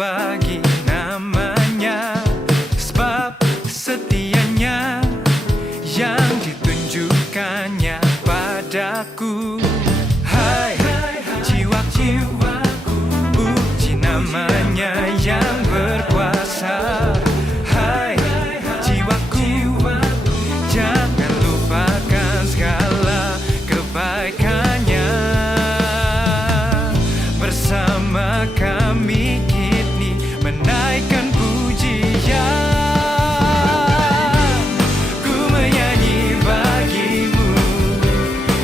bagi namanya, sebab setianya yang ditunjukkannya padaku. Hai jiwaku, puji namanya yang berkuasa. Hai jiwaku, jangan lupakan segala kebaikannya. Bersama kami kini menaikkan pujian. Ku menyanyi bagimu,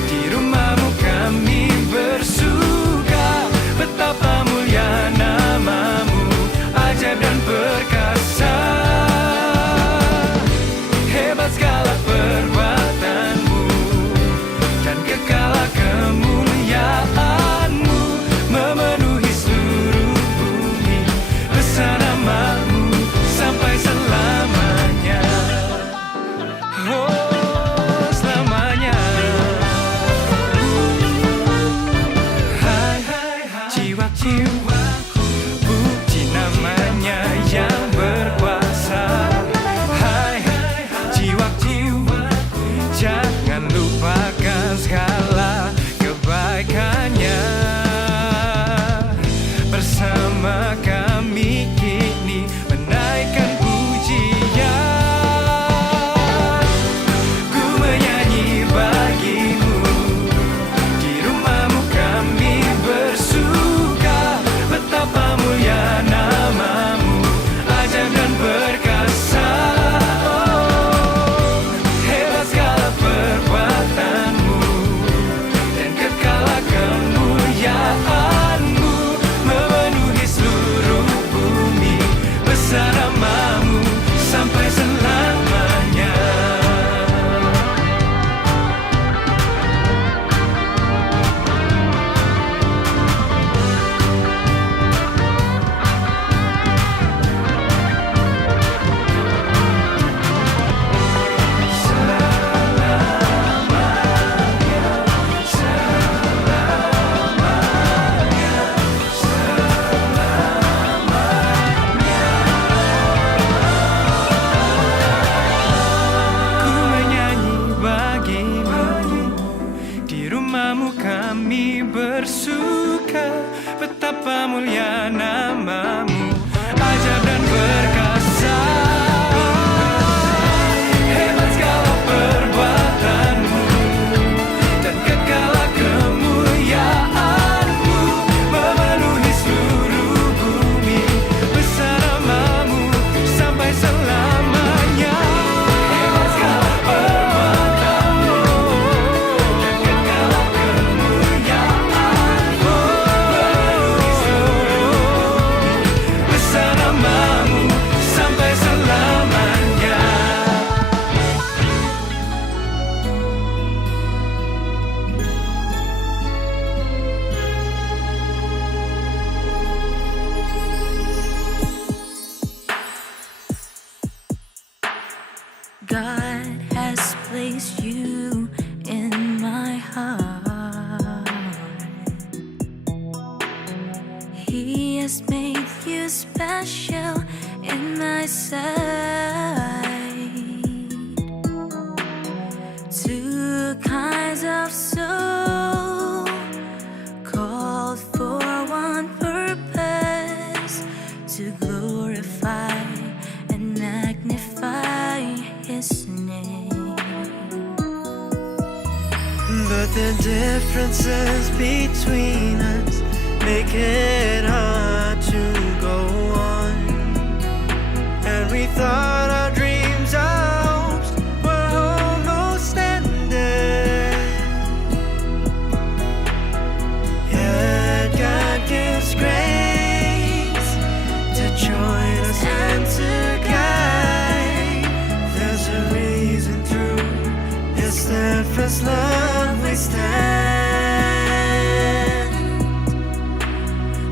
di rumahmu kami bersuka. Betapa mulia namamu, ajaib dan perkasa. Hebat segala perbuatanmu, dan kekalah kemuliaanmu memenuhi seluruh bumi. Besar namamu sampai selamanya. Oh, selamanya. Hai jiwaku, puji namanya yang berkuasa. Hai jiwaku, jangan lupakan segala kebaikannya. Bersama kami kini menaikkan pujian. Ku menyanyi bagimu, di rumahmu kami bersuka. Betapa mulia namamu, ajaib dan perkasa. Oh, hebat segala perbuatanmu, dan kekalah kemuliaanmu memenuhi seluruh bumi. Besar namamu sampai selamanya. Ku menyanyi bagimu, di rumahmu kami bersuka. Betapa mulia namamu, ajaib dan perkasa. Hebat segala perbuatanmu, dan kekalah kemuliaanmu memenuhi seluruh bumi. Besar namamu sampai selamanya. Hebat segala perbuatanmu, dan kekalah kemuliaanmu memenuhi seluruh bumi. Besar namamu sampai selamanya. God has placed you in my heart. He has made you special in my sight. Two kinds of soul called for one purpose, to glorify and magnify His name. But the differences between us make it hard to go on. And we thought our dreams, our hopes were almost ended. Yet God gives grace to join us and to guide. There's a reason through His steadfast love we stand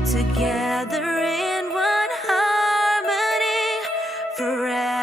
Together in one harmony forever.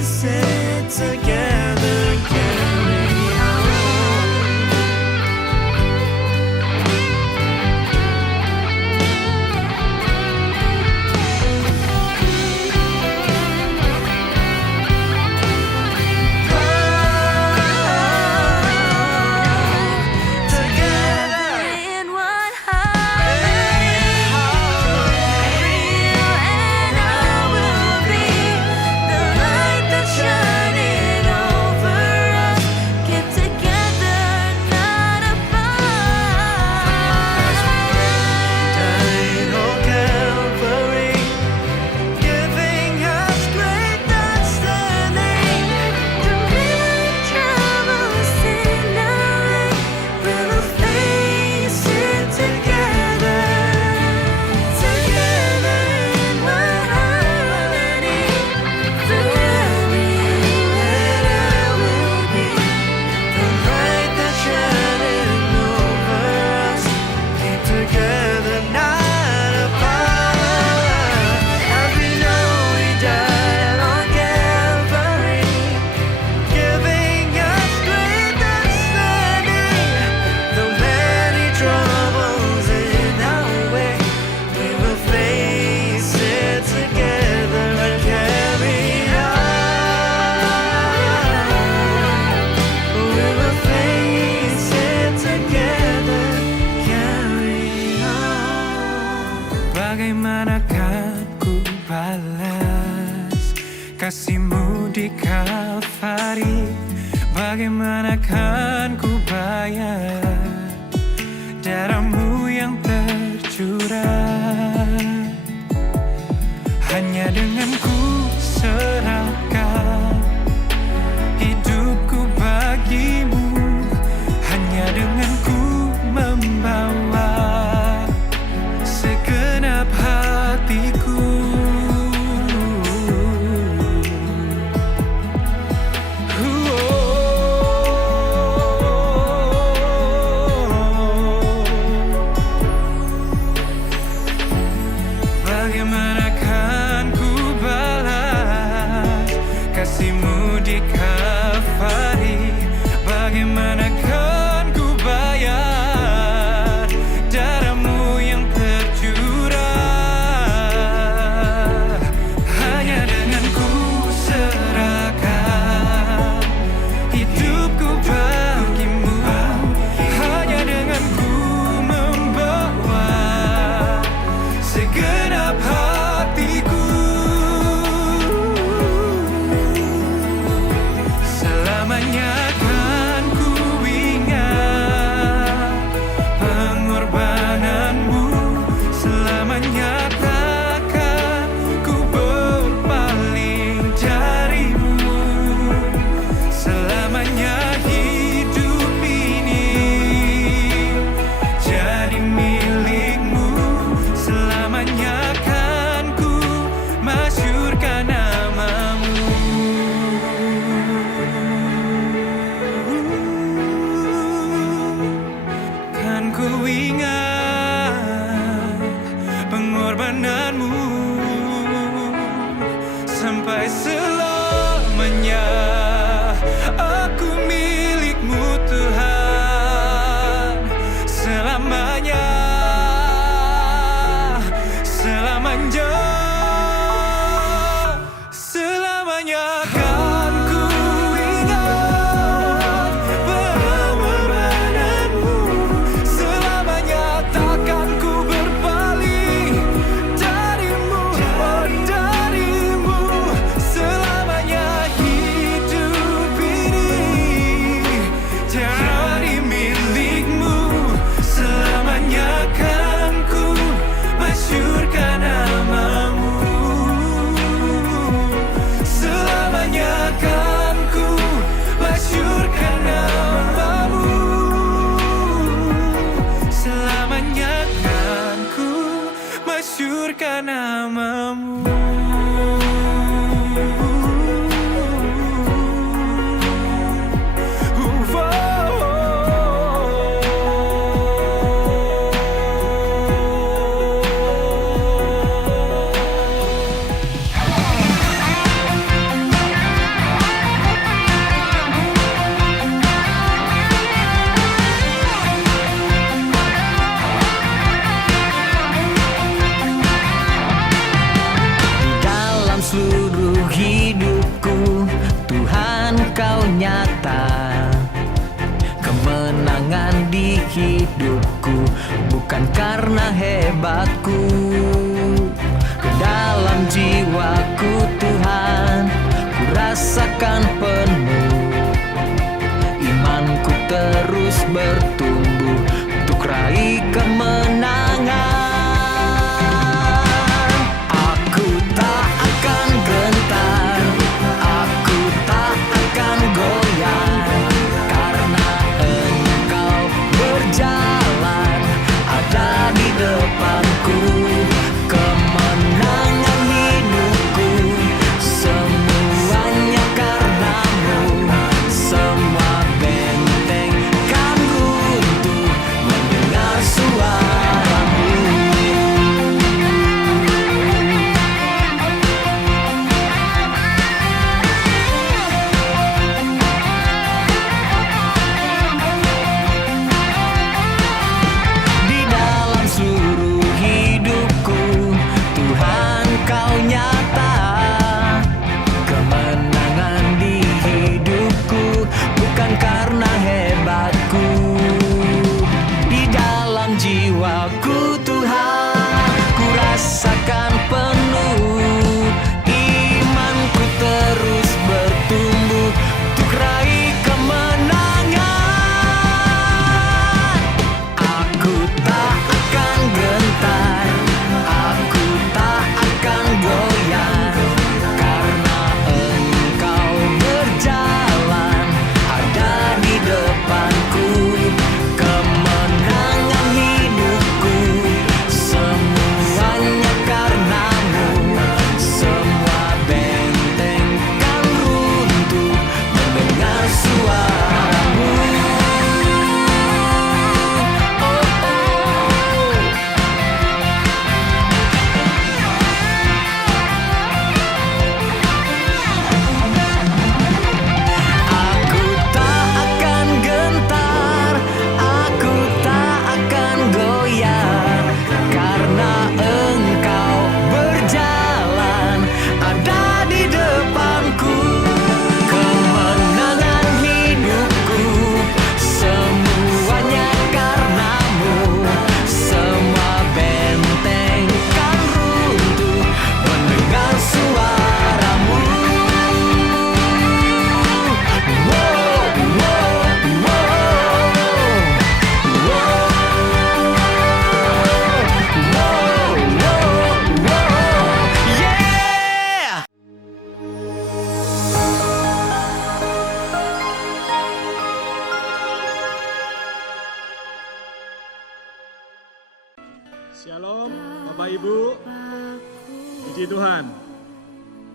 face it together, carry on. Together in one heart, real, and I will be the light that's shining over us. Keep together, not apart. died on Calvary, giving us great understanding. Through many troubles in our way, we will face it together. Together in one harmony, forever you and I will be. The light that's shining over us, keep together, not apart. As we know He died on Calvary, giving us great understanding. Though many troubles in our way, we will face it together and carry on. We will face it together, carry on. Bagaimanakah ku balas kasih-Mu di Kalvari? Bagaimanakah ku bayar darah-Mu yang tercurah? Hanya dengan ku serahkan hidupku bagi-Mu, hanya dengan ku membawa segenap hatiku. Bagaimanakah ku balas kasih-Mu di Kalvari? Bagaimanakah ku bayar darah-Mu yang tercurah? Hanya dengan ku serahkan hidupku bagi-Mu, hanya dengan ku membawa segenap hatiku. Selamanya kan ku ingat pengorbanan-Mu, selamanya takkan ku berpaling dari-Mu. Selamanya hidup ini jadi milik-Mu, selamanya kan ku masyurkan nama-Mu. Kan ku ingat pengorbanan-Mu sampai selamanya. Aku milik-Mu Tuhan, selamanya, selamanya, selamanya kan ku ingat pengorbanan-Mu, selamanya takkan ku berpaling dari-Mu, oh dari-Mu. Selamanya hidup ini jadi milik-Mu, selamanya kan ku masyurkan nama-Mu. Selamanya seluruh hidupku, Tuhan Kau nyata. Kemenangan di hidupku bukan karena hebatku. Ke dalam jiwaku Tuhan, ku rasakan penuh. Imanku terus bertumbuh untuk raih kemenangan. Aku tak akan gentar, aku tak akan goyah, karena Engkau berjalan ada di depanku. Kemenangan hidupku semuanya karena-Mu. Semua benteng kan runtuh mendengar suara-Mu. Di dalam seluruh hidupku, Tuhan Kau nyata. Kemenangan di hidupku bukan karena hebatku. Di dalam jiwaku Tuhan, ku rasakan penuh. Imanku terus bertumbuh untuk raih kemenangan. Aku tak akan gentar, aku tak akan goyah, karena Engkau berjalan ada di depanku. Kemenangan hidupku semuanya karena-Mu. Semua benteng kan runtuh mendengar suara-Mu. Aku tak akan gentar, aku tak akan goyah, karena Engkau berjalan ada di depanku. Kemenangan hidupku semuanya karena-Mu. Semua benteng kan runtuh mendengar suara-Mu. Yeah! Shalom Bapak Ibu, puji Tuhan.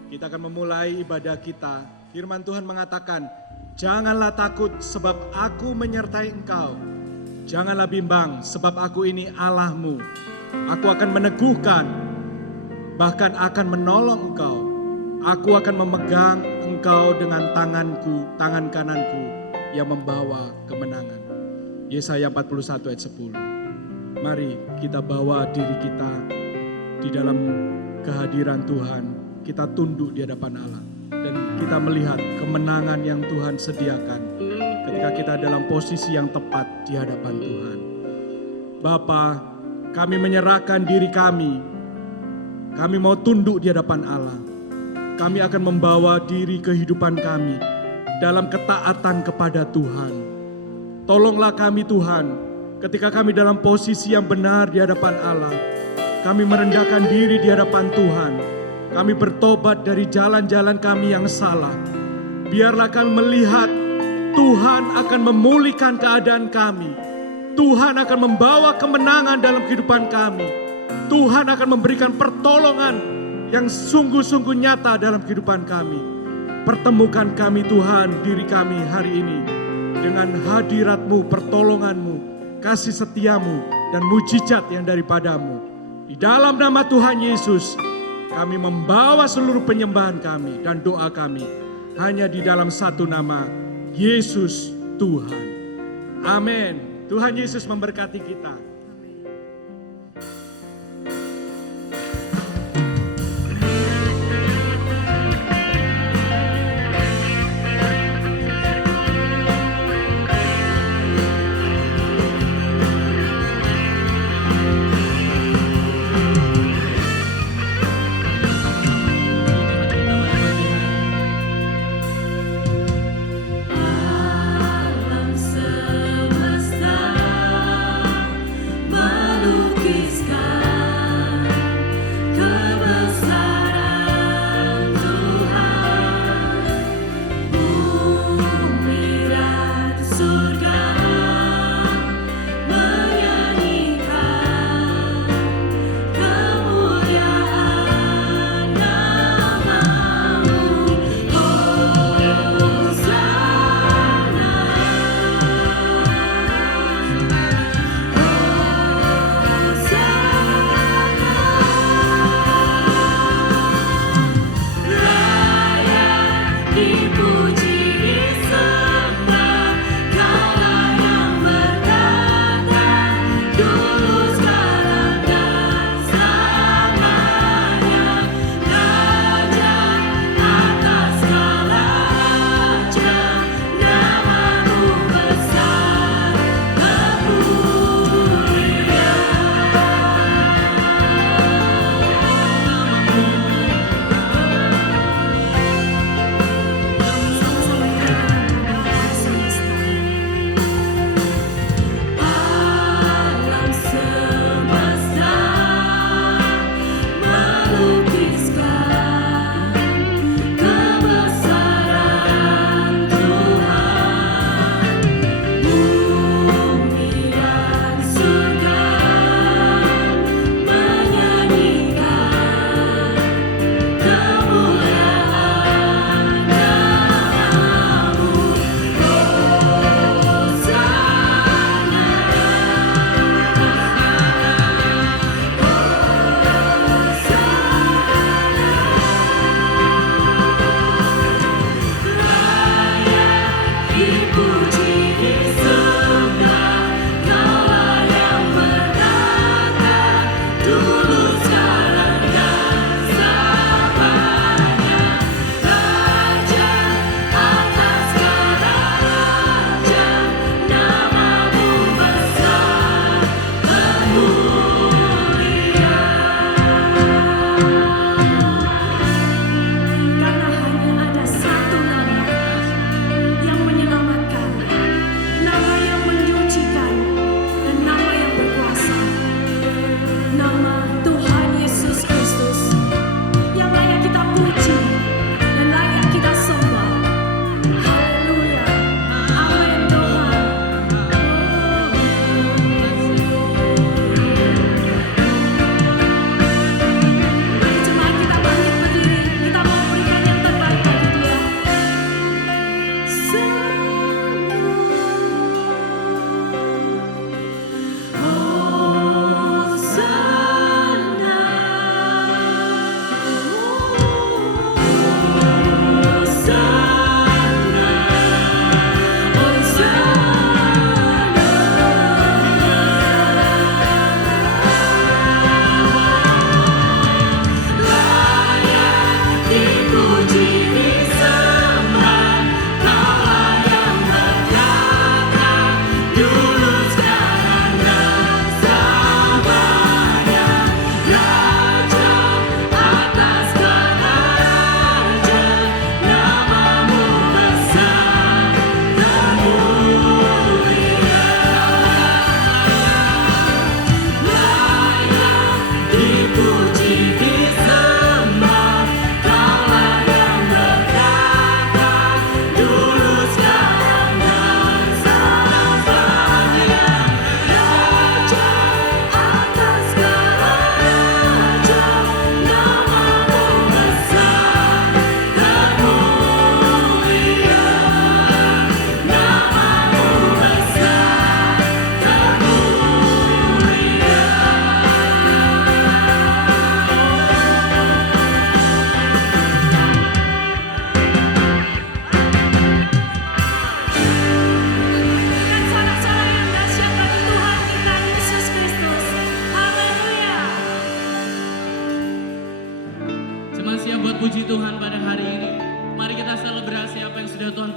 Kita akan memulai ibadah kita. Firman Tuhan mengatakan, janganlah takut sebab aku menyertai engkau. Janganlah bimbang sebab aku ini Allahmu. Aku akan meneguhkan, bahkan akan menolong engkau. Aku akan memegang engkau dengan tanganku, tangan kananku yang membawa kemenangan. Yesaya 41 ayat 10. Mari kita bawa diri kita di dalam kehadiran Tuhan. Kita tunduk di hadapan Allah. Dan kita melihat kemenangan yang Tuhan sediakan ketika kita dalam posisi yang tepat di hadapan Tuhan. Bapa, kami menyerahkan diri kami. Kami mau tunduk di hadapan Allah. Kami akan membawa diri kehidupan kami dalam ketaatan kepada Tuhan. Tolonglah kami Tuhan, ketika kami dalam posisi yang benar di hadapan Allah. Kami merendahkan diri di hadapan Tuhan. Kami bertobat dari jalan-jalan kami yang salah. Biarlah kami melihat Tuhan akan memulihkan keadaan kami. Tuhan akan membawa kemenangan dalam kehidupan kami. Tuhan akan memberikan pertolongan yang sungguh-sungguh nyata dalam kehidupan kami. Pertemukan kami Tuhan, diri kami hari ini dengan hadirat-Mu, pertolongan-Mu, kasih setiamu dan mujizat yang daripadamu. Di dalam nama Tuhan Yesus, kami membawa seluruh penyembahan kami dan doa kami hanya di dalam satu nama, Yesus Tuhan. Amin. Tuhan Yesus memberkati kita.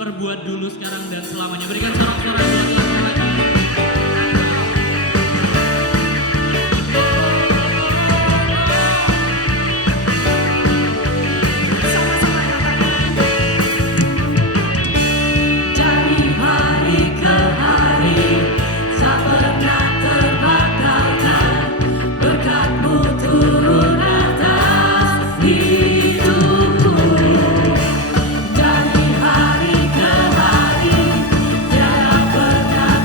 perbuat dulu, sekarang, dan selamanya. Berikan sorak-sorai buat laki-laki. Dari hari ke hari tak pernah terbatalkan, berkat-Mu turun atas hidupku. Dari hari ke hari tiada pernah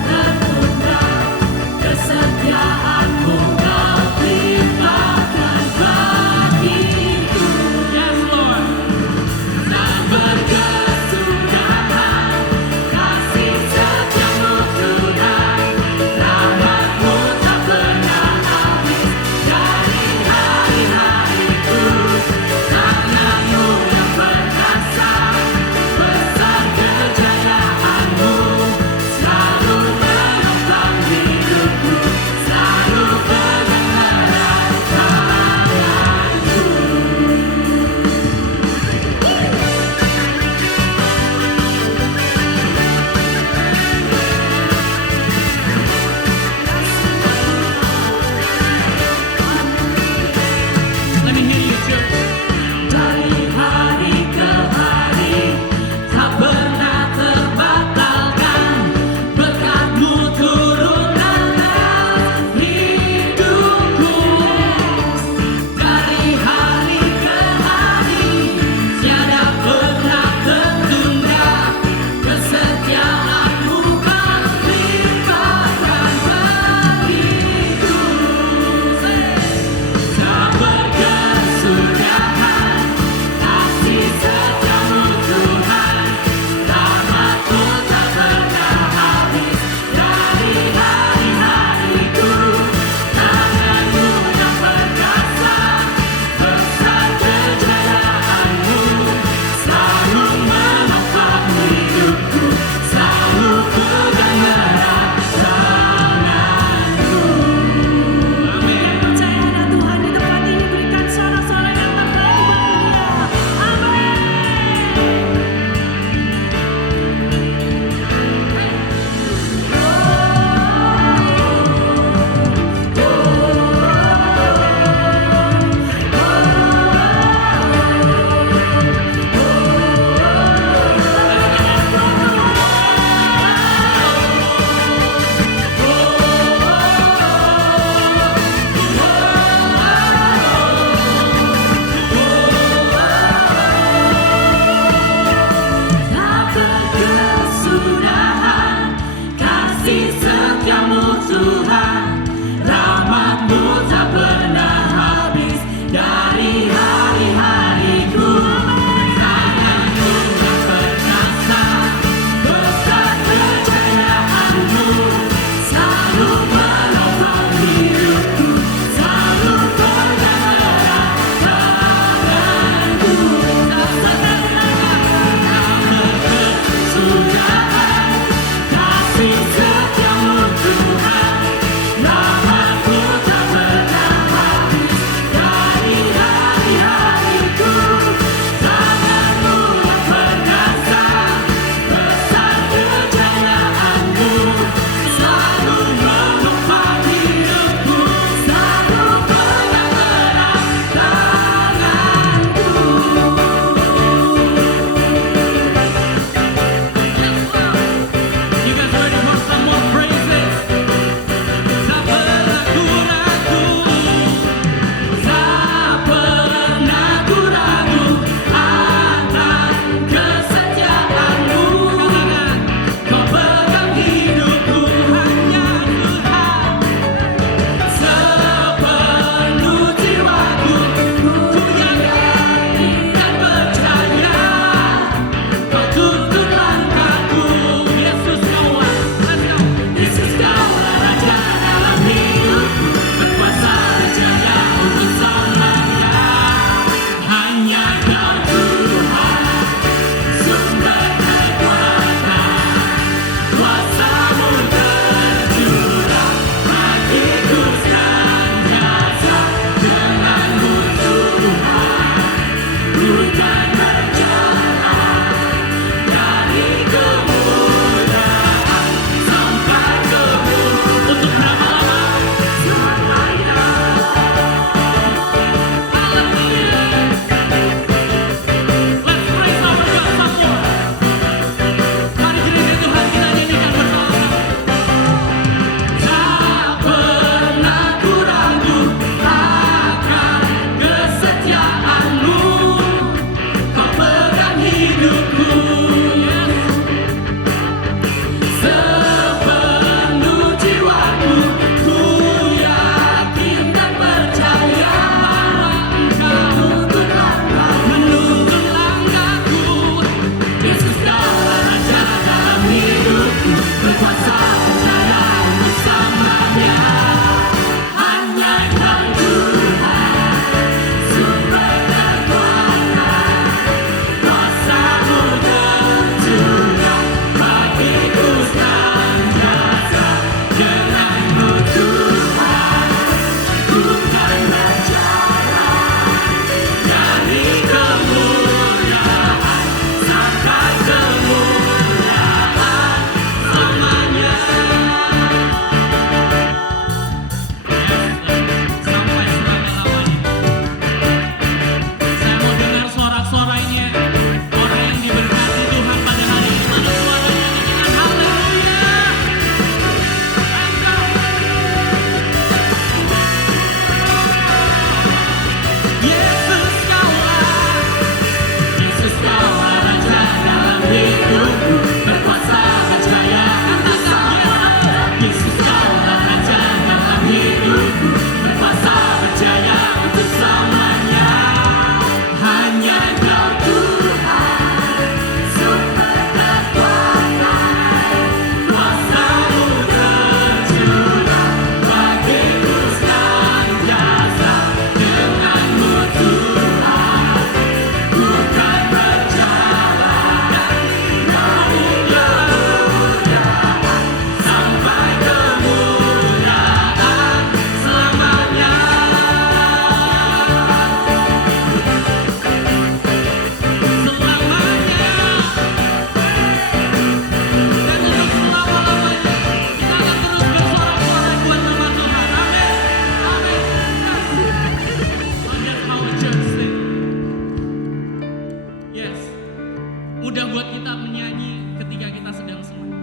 membuat kita menyanyi ketika kita sedang senang.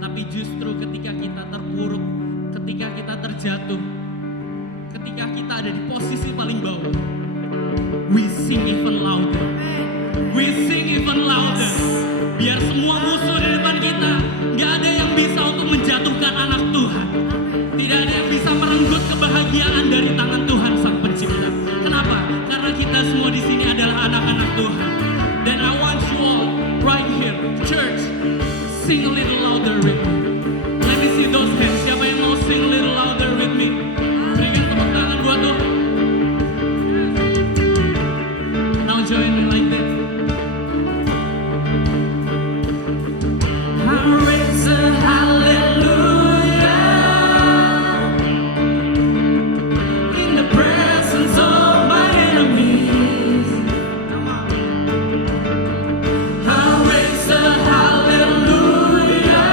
Tapi justru ketika kita terpuruk, ketika kita terjatuh, ketika kita ada di posisi paling bawah, we sing even louder. We sing even louder. Biar semua musuh di depan kita, gak ada yang bisa untuk menjatuhkan anak Tuhan. Tidak ada yang bisa merenggut kebahagiaan dari tangan Tuhan Sang Pencipta. Kenapa? Karena kita semua di sini adalah anak-anak Tuhan. Dan I want you all right here, church, sing a little louder with me. Let me see those hands. Siapa yang mau sing a little louder with me? Berikan tepuk tangan buat Tuhan. Now join me like this. I raise a hallelujah in the presence of my enemies. Come on. I raise a hallelujah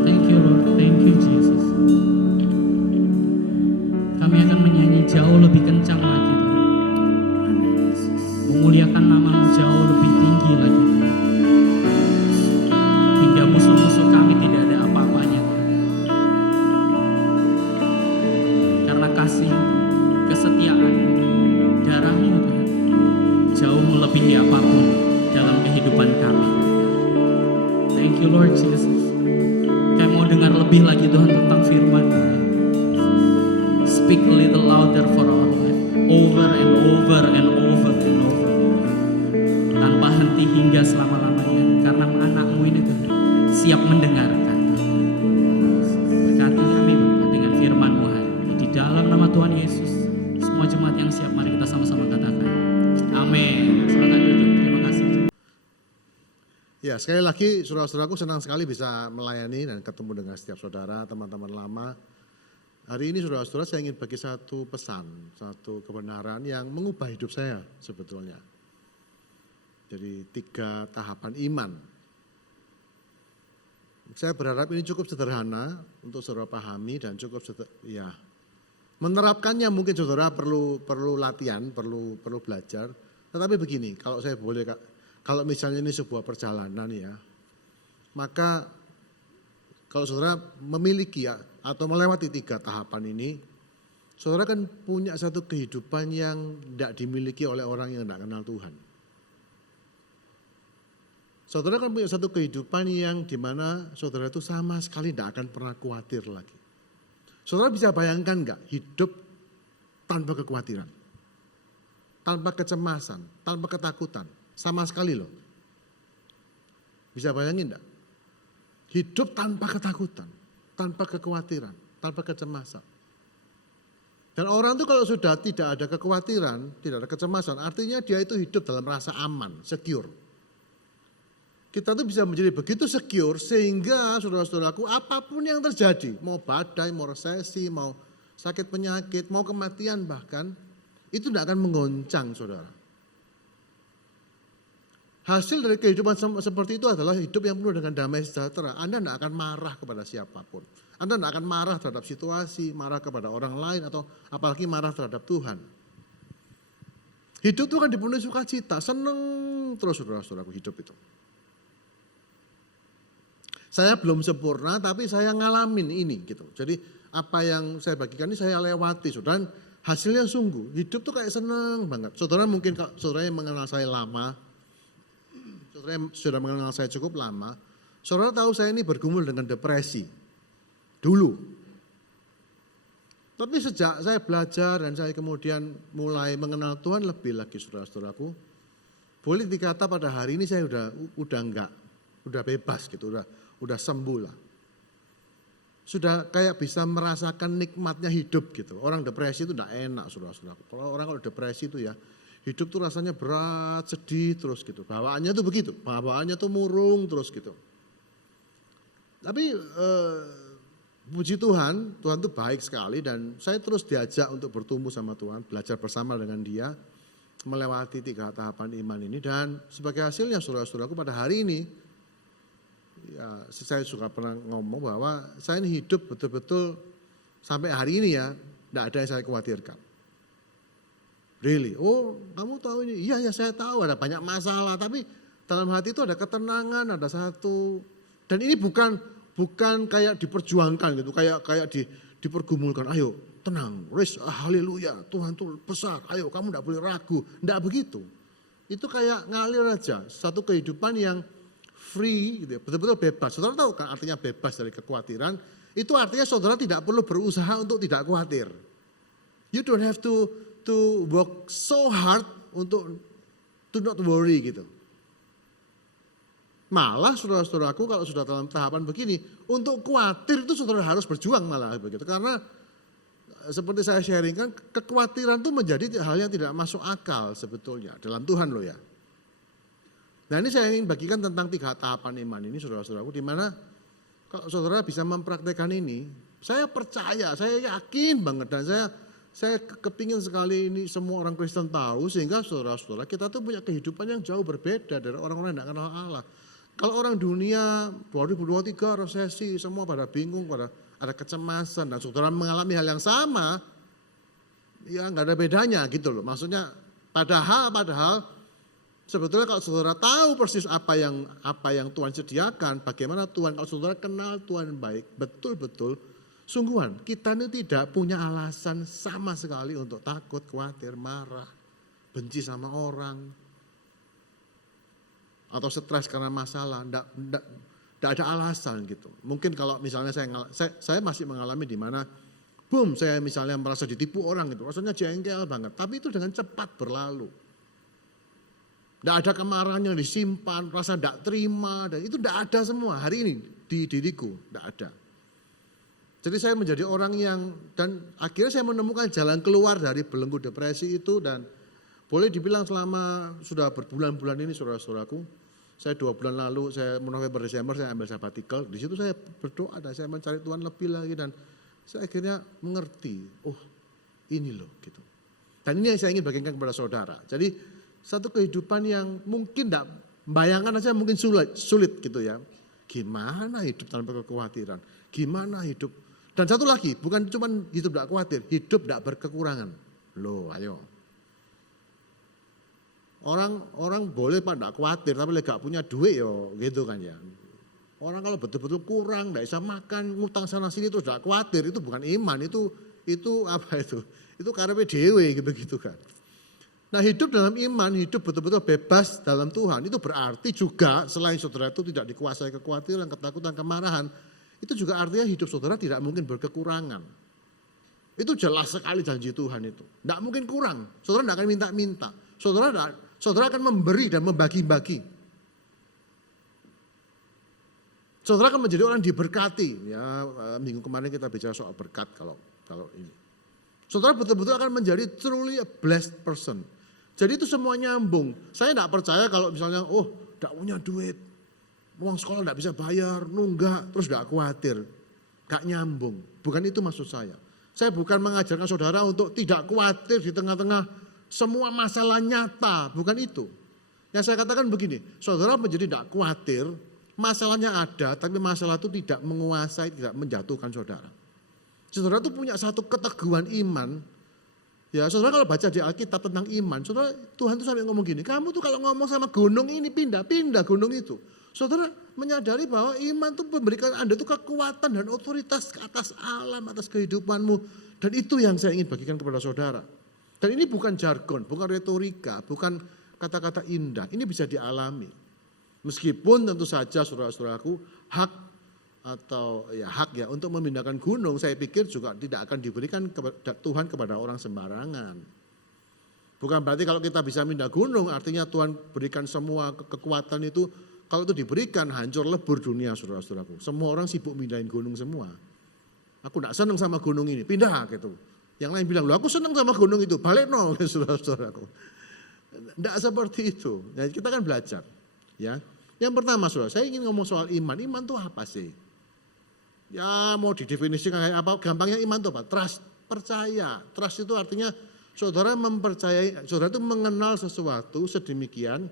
Thank you Lord, thank you Jesus. Kami akan menyanyi jauh lebih kencang lagi Tuhan. Memuliakan namamu jauh lebih tinggi lagi Tuhan. Hingga musuh-musuh kami tidak ada apa-apanya Tuhan. Karena kasih, kesetiaan, darahmu Tuhan jauh melebihi apapun dalam kehidupan kami. Thank you Lord Jesus. Kami mau dengar lebih lagi Tuhan tentang firman Tuhan. Speak a little louder for our life. Over and over and over and over. Tanpa henti hingga selama-lamanya. Karena anakmu ini Tuhan siap mendengarkan. Berkati kami Bapak dengan firman-Mu hari ini. Di dalam nama Tuhan Yesus. Semua jemaat yang siap mari kita sama-sama katakan. Amin. Silakan duduk. Terima kasih. Ya, sekali lagi saudara-saudaraku senang sekali bisa melayani dan ketemu dengan setiap saudara, teman-teman lama. Hari ini saudara-saudara saya ingin bagi satu pesan, satu kebenaran yang mengubah hidup saya sebetulnya. Jadi 3 tahapan iman. Saya berharap ini cukup sederhana untuk saudara pahami dan cukup ya. Menerapkannya mungkin saudara perlu latihan, perlu belajar. Tetapi begini, kalau saya boleh kalau misalnya ini sebuah perjalanan ya, maka kalau saudara memiliki atau melewati 3 tahapan ini, saudara kan punya satu kehidupan yang tidak dimiliki oleh orang yang tidak kenal Tuhan. Saudara kan punya satu kehidupan yang dimana saudara itu sama sekali tidak akan pernah khawatir lagi. Saudara bisa bayangkan enggak hidup tanpa kekhawatiran, tanpa kecemasan, tanpa ketakutan. Sama sekali loh. Bisa bayangin enggak? Hidup tanpa ketakutan, tanpa kekhawatiran, tanpa kecemasan. Dan orang itu kalau sudah tidak ada kekhawatiran, tidak ada kecemasan, artinya dia itu hidup dalam rasa aman, secure. Kita tuh bisa menjadi begitu secure sehingga saudara-saudaraku apapun yang terjadi, mau badai, mau resesi, mau sakit penyakit, mau kematian bahkan, itu tidak akan menggoncang saudara. Hasil dari kehidupan seperti itu adalah hidup yang penuh dengan damai sejahtera. Anda tidak akan marah kepada siapapun. Anda tidak akan marah terhadap situasi, marah kepada orang lain, atau apalagi marah terhadap Tuhan. Hidup itu kan dipenuhi sukacita, seneng terus saudara-saudaraku hidup itu. Saya belum sempurna tapi saya ngalamin ini gitu. Jadi apa yang saya bagikan ini saya lewati saudara. Dan hasilnya sungguh, hidup tuh kayak seneng banget. Saudara mungkin kalau saudara yang mengenal saya lama, saudara yang sudah mengenal saya cukup lama, saudara tahu saya ini bergumul dengan depresi dulu. Tapi sejak saya belajar dan saya kemudian mulai mengenal Tuhan lebih lagi saudara-saudaraku, boleh dikata pada hari ini saya udah enggak, udah bebas gitu, udah sembuh lah. Sudah kayak bisa merasakan nikmatnya hidup gitu. Orang depresi itu enggak enak saudara-saudaraku. Kalau depresi itu ya, hidup tuh rasanya berat, sedih terus gitu. Bawaannya tuh begitu, bawaannya tuh murung terus gitu. Tapi puji Tuhan, Tuhan tuh baik sekali dan saya terus diajak untuk bertumbuh sama Tuhan, belajar bersama dengan Dia, melewati 3 tahapan iman ini dan sebagai hasilnya saudara-saudaraku pada hari ini, ya saya suka pernah ngomong bahwa saya ini hidup betul-betul sampai hari ini ya, tidak ada yang saya khawatirkan. Really? Oh, kamu tahu ini? Iya, ya saya tahu ada banyak masalah, tapi dalam hati itu ada ketenangan, ada satu. Dan ini bukan kayak diperjuangkan gitu, kayak dipergumulkan. Ayo, tenang, haleluya, Tuhan tuh besar. Ayo, kamu enggak boleh ragu. Enggak begitu. Itu kayak ngalir aja, satu kehidupan yang free gitu ya, betul-betul bebas. Saudara tahu kan artinya bebas dari kekhawatiran? Itu artinya saudara tidak perlu berusaha untuk tidak khawatir. You don't have to work so hard untuk to not worry gitu. Malah saudara-saudaraku kalau sudah dalam tahapan begini, untuk khawatir itu saudara harus berjuang malah begitu. Karena seperti saya sharingkan, kekhawatiran itu menjadi hal yang tidak masuk akal sebetulnya dalam Tuhan loh ya. Nah ini saya ingin bagikan tentang 3 tahapan iman ini saudara-saudaraku, di mana kalau saudara bisa mempraktekkan ini, saya percaya, saya yakin banget dan saya kepingin sekali ini semua orang Kristen tahu sehingga saudara-saudara kita tuh punya kehidupan yang jauh berbeda dari orang-orang yang tidak kenal Allah. Kalau orang dunia 2023 resesi semua pada bingung, pada ada kecemasan dan saudara mengalami hal yang sama, ya nggak ada bedanya gitu loh. Maksudnya padahal sebetulnya kalau saudara tahu persis apa yang Tuhan sediakan, bagaimana Tuhan, kalau saudara kenal Tuhan baik, betul-betul, sungguhan kita ini tidak punya alasan sama sekali untuk takut, khawatir, marah, benci sama orang, atau stres karena masalah, tidak ada alasan gitu. Mungkin kalau misalnya saya masih mengalami di mana, boom, saya misalnya merasa ditipu orang gitu, rasanya jengkel banget, tapi itu dengan cepat berlalu. Tidak ada kemarahan yang disimpan, rasa tidak terima, dan itu tidak ada semua hari ini di diriku, tidak ada. Jadi saya menjadi orang yang, dan akhirnya saya menemukan jalan keluar dari belenggu depresi itu, dan boleh dibilang selama sudah berbulan-bulan ini saudara-saudaraku, saya 2 bulan lalu, saya November Desember saya ambil sabbatical, di situ saya berdoa dan saya mencari Tuhan lebih lagi dan saya akhirnya mengerti, oh ini loh gitu. Dan ini yang saya ingin bagikan kepada saudara. Jadi satu kehidupan yang mungkin tidak, bayangkan aja mungkin sulit gitu ya. Gimana hidup tanpa kekhawatiran, gimana hidup. Dan satu lagi, bukan cuma hidup tidak khawatir, hidup tidak berkekurangan. Loh ayo. Orang boleh pada khawatir tapi gak punya duit yo gitu kan ya. Orang kalau betul-betul kurang, tidak bisa makan, ngutang sana sini terus tidak khawatir, itu bukan iman, itu apa itu? Itu karepe dhewe gitu kan. Nah hidup dalam iman, hidup betul-betul bebas dalam Tuhan, itu berarti juga selain saudara itu tidak dikuasai kekhawatiran, ketakutan, kemarahan, itu juga artinya hidup saudara tidak mungkin berkekurangan. Itu jelas sekali janji Tuhan itu. Tidak mungkin kurang, saudara tidak akan minta-minta, saudara akan memberi dan membagi-bagi. Saudara akan menjadi orang diberkati. Ya, minggu kemarin kita bicara soal berkat kalau ini. Saudara betul-betul akan menjadi truly a blessed person. Jadi itu semua nyambung. Saya tidak percaya kalau misalnya, tidak punya duit, uang sekolah tidak bisa bayar, nunggak, terus tidak khawatir. Gak nyambung. Bukan itu maksud saya. Saya bukan mengajarkan saudara untuk tidak khawatir di tengah-tengah semua masalah nyata. Bukan itu. Yang saya katakan begini, saudara menjadi tidak khawatir, masalahnya ada, tapi masalah itu tidak menguasai, tidak menjatuhkan saudara. Saudara itu punya satu keteguhan iman. Ya, saudara kalau baca di Alkitab tentang iman, saudara Tuhan itu sampai ngomong gini, kamu tuh kalau ngomong sama gunung ini pindah gunung itu. Saudara menyadari bahwa iman itu memberikan Anda itu kekuatan dan otoritas atas alam, atas kehidupanmu. Dan itu yang saya ingin bagikan kepada saudara. Dan ini bukan jargon, bukan retorika, bukan kata-kata indah. Ini bisa dialami. Meskipun tentu saja saudara-saudaraku hak untuk memindahkan gunung saya pikir juga tidak akan diberikan Tuhan kepada orang sembarangan. Bukan berarti kalau kita bisa pindah gunung artinya Tuhan berikan semua kekuatan itu, kalau itu diberikan hancur lebur dunia saudara-saudaraku. Semua orang sibuk pindahin gunung semua. Aku tidak senang sama gunung ini, pindah gitu. Yang lain bilang, loh aku senang sama gunung itu, balik no saudara-saudaraku. Tidak seperti itu. Ya, kita kan belajar. Ya, yang pertama saudara, saya ingin ngomong soal iman. Iman itu apa sih? Ya mau didefinisikan kayak apa? Gampangnya iman itu apa? Trust, percaya. Trust itu artinya saudara mempercayai, saudara itu mengenal sesuatu sedemikian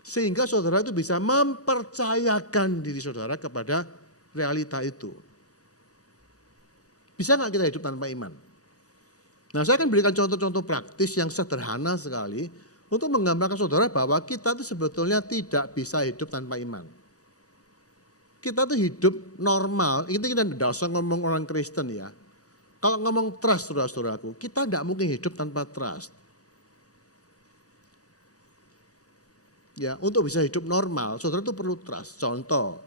sehingga saudara itu bisa mempercayakan diri saudara kepada realita itu. Bisa nggak kita hidup tanpa iman? Nah saya akan berikan contoh-contoh praktis yang sederhana sekali untuk menggambarkan saudara bahwa kita itu sebetulnya tidak bisa hidup tanpa iman. Kita tuh hidup normal, itu kita tidak usah ngomong orang Kristen ya. Kalau ngomong trust saudara-saudaraku, kita tidak mungkin hidup tanpa trust. Ya, untuk bisa hidup normal, saudara itu perlu trust. Contoh,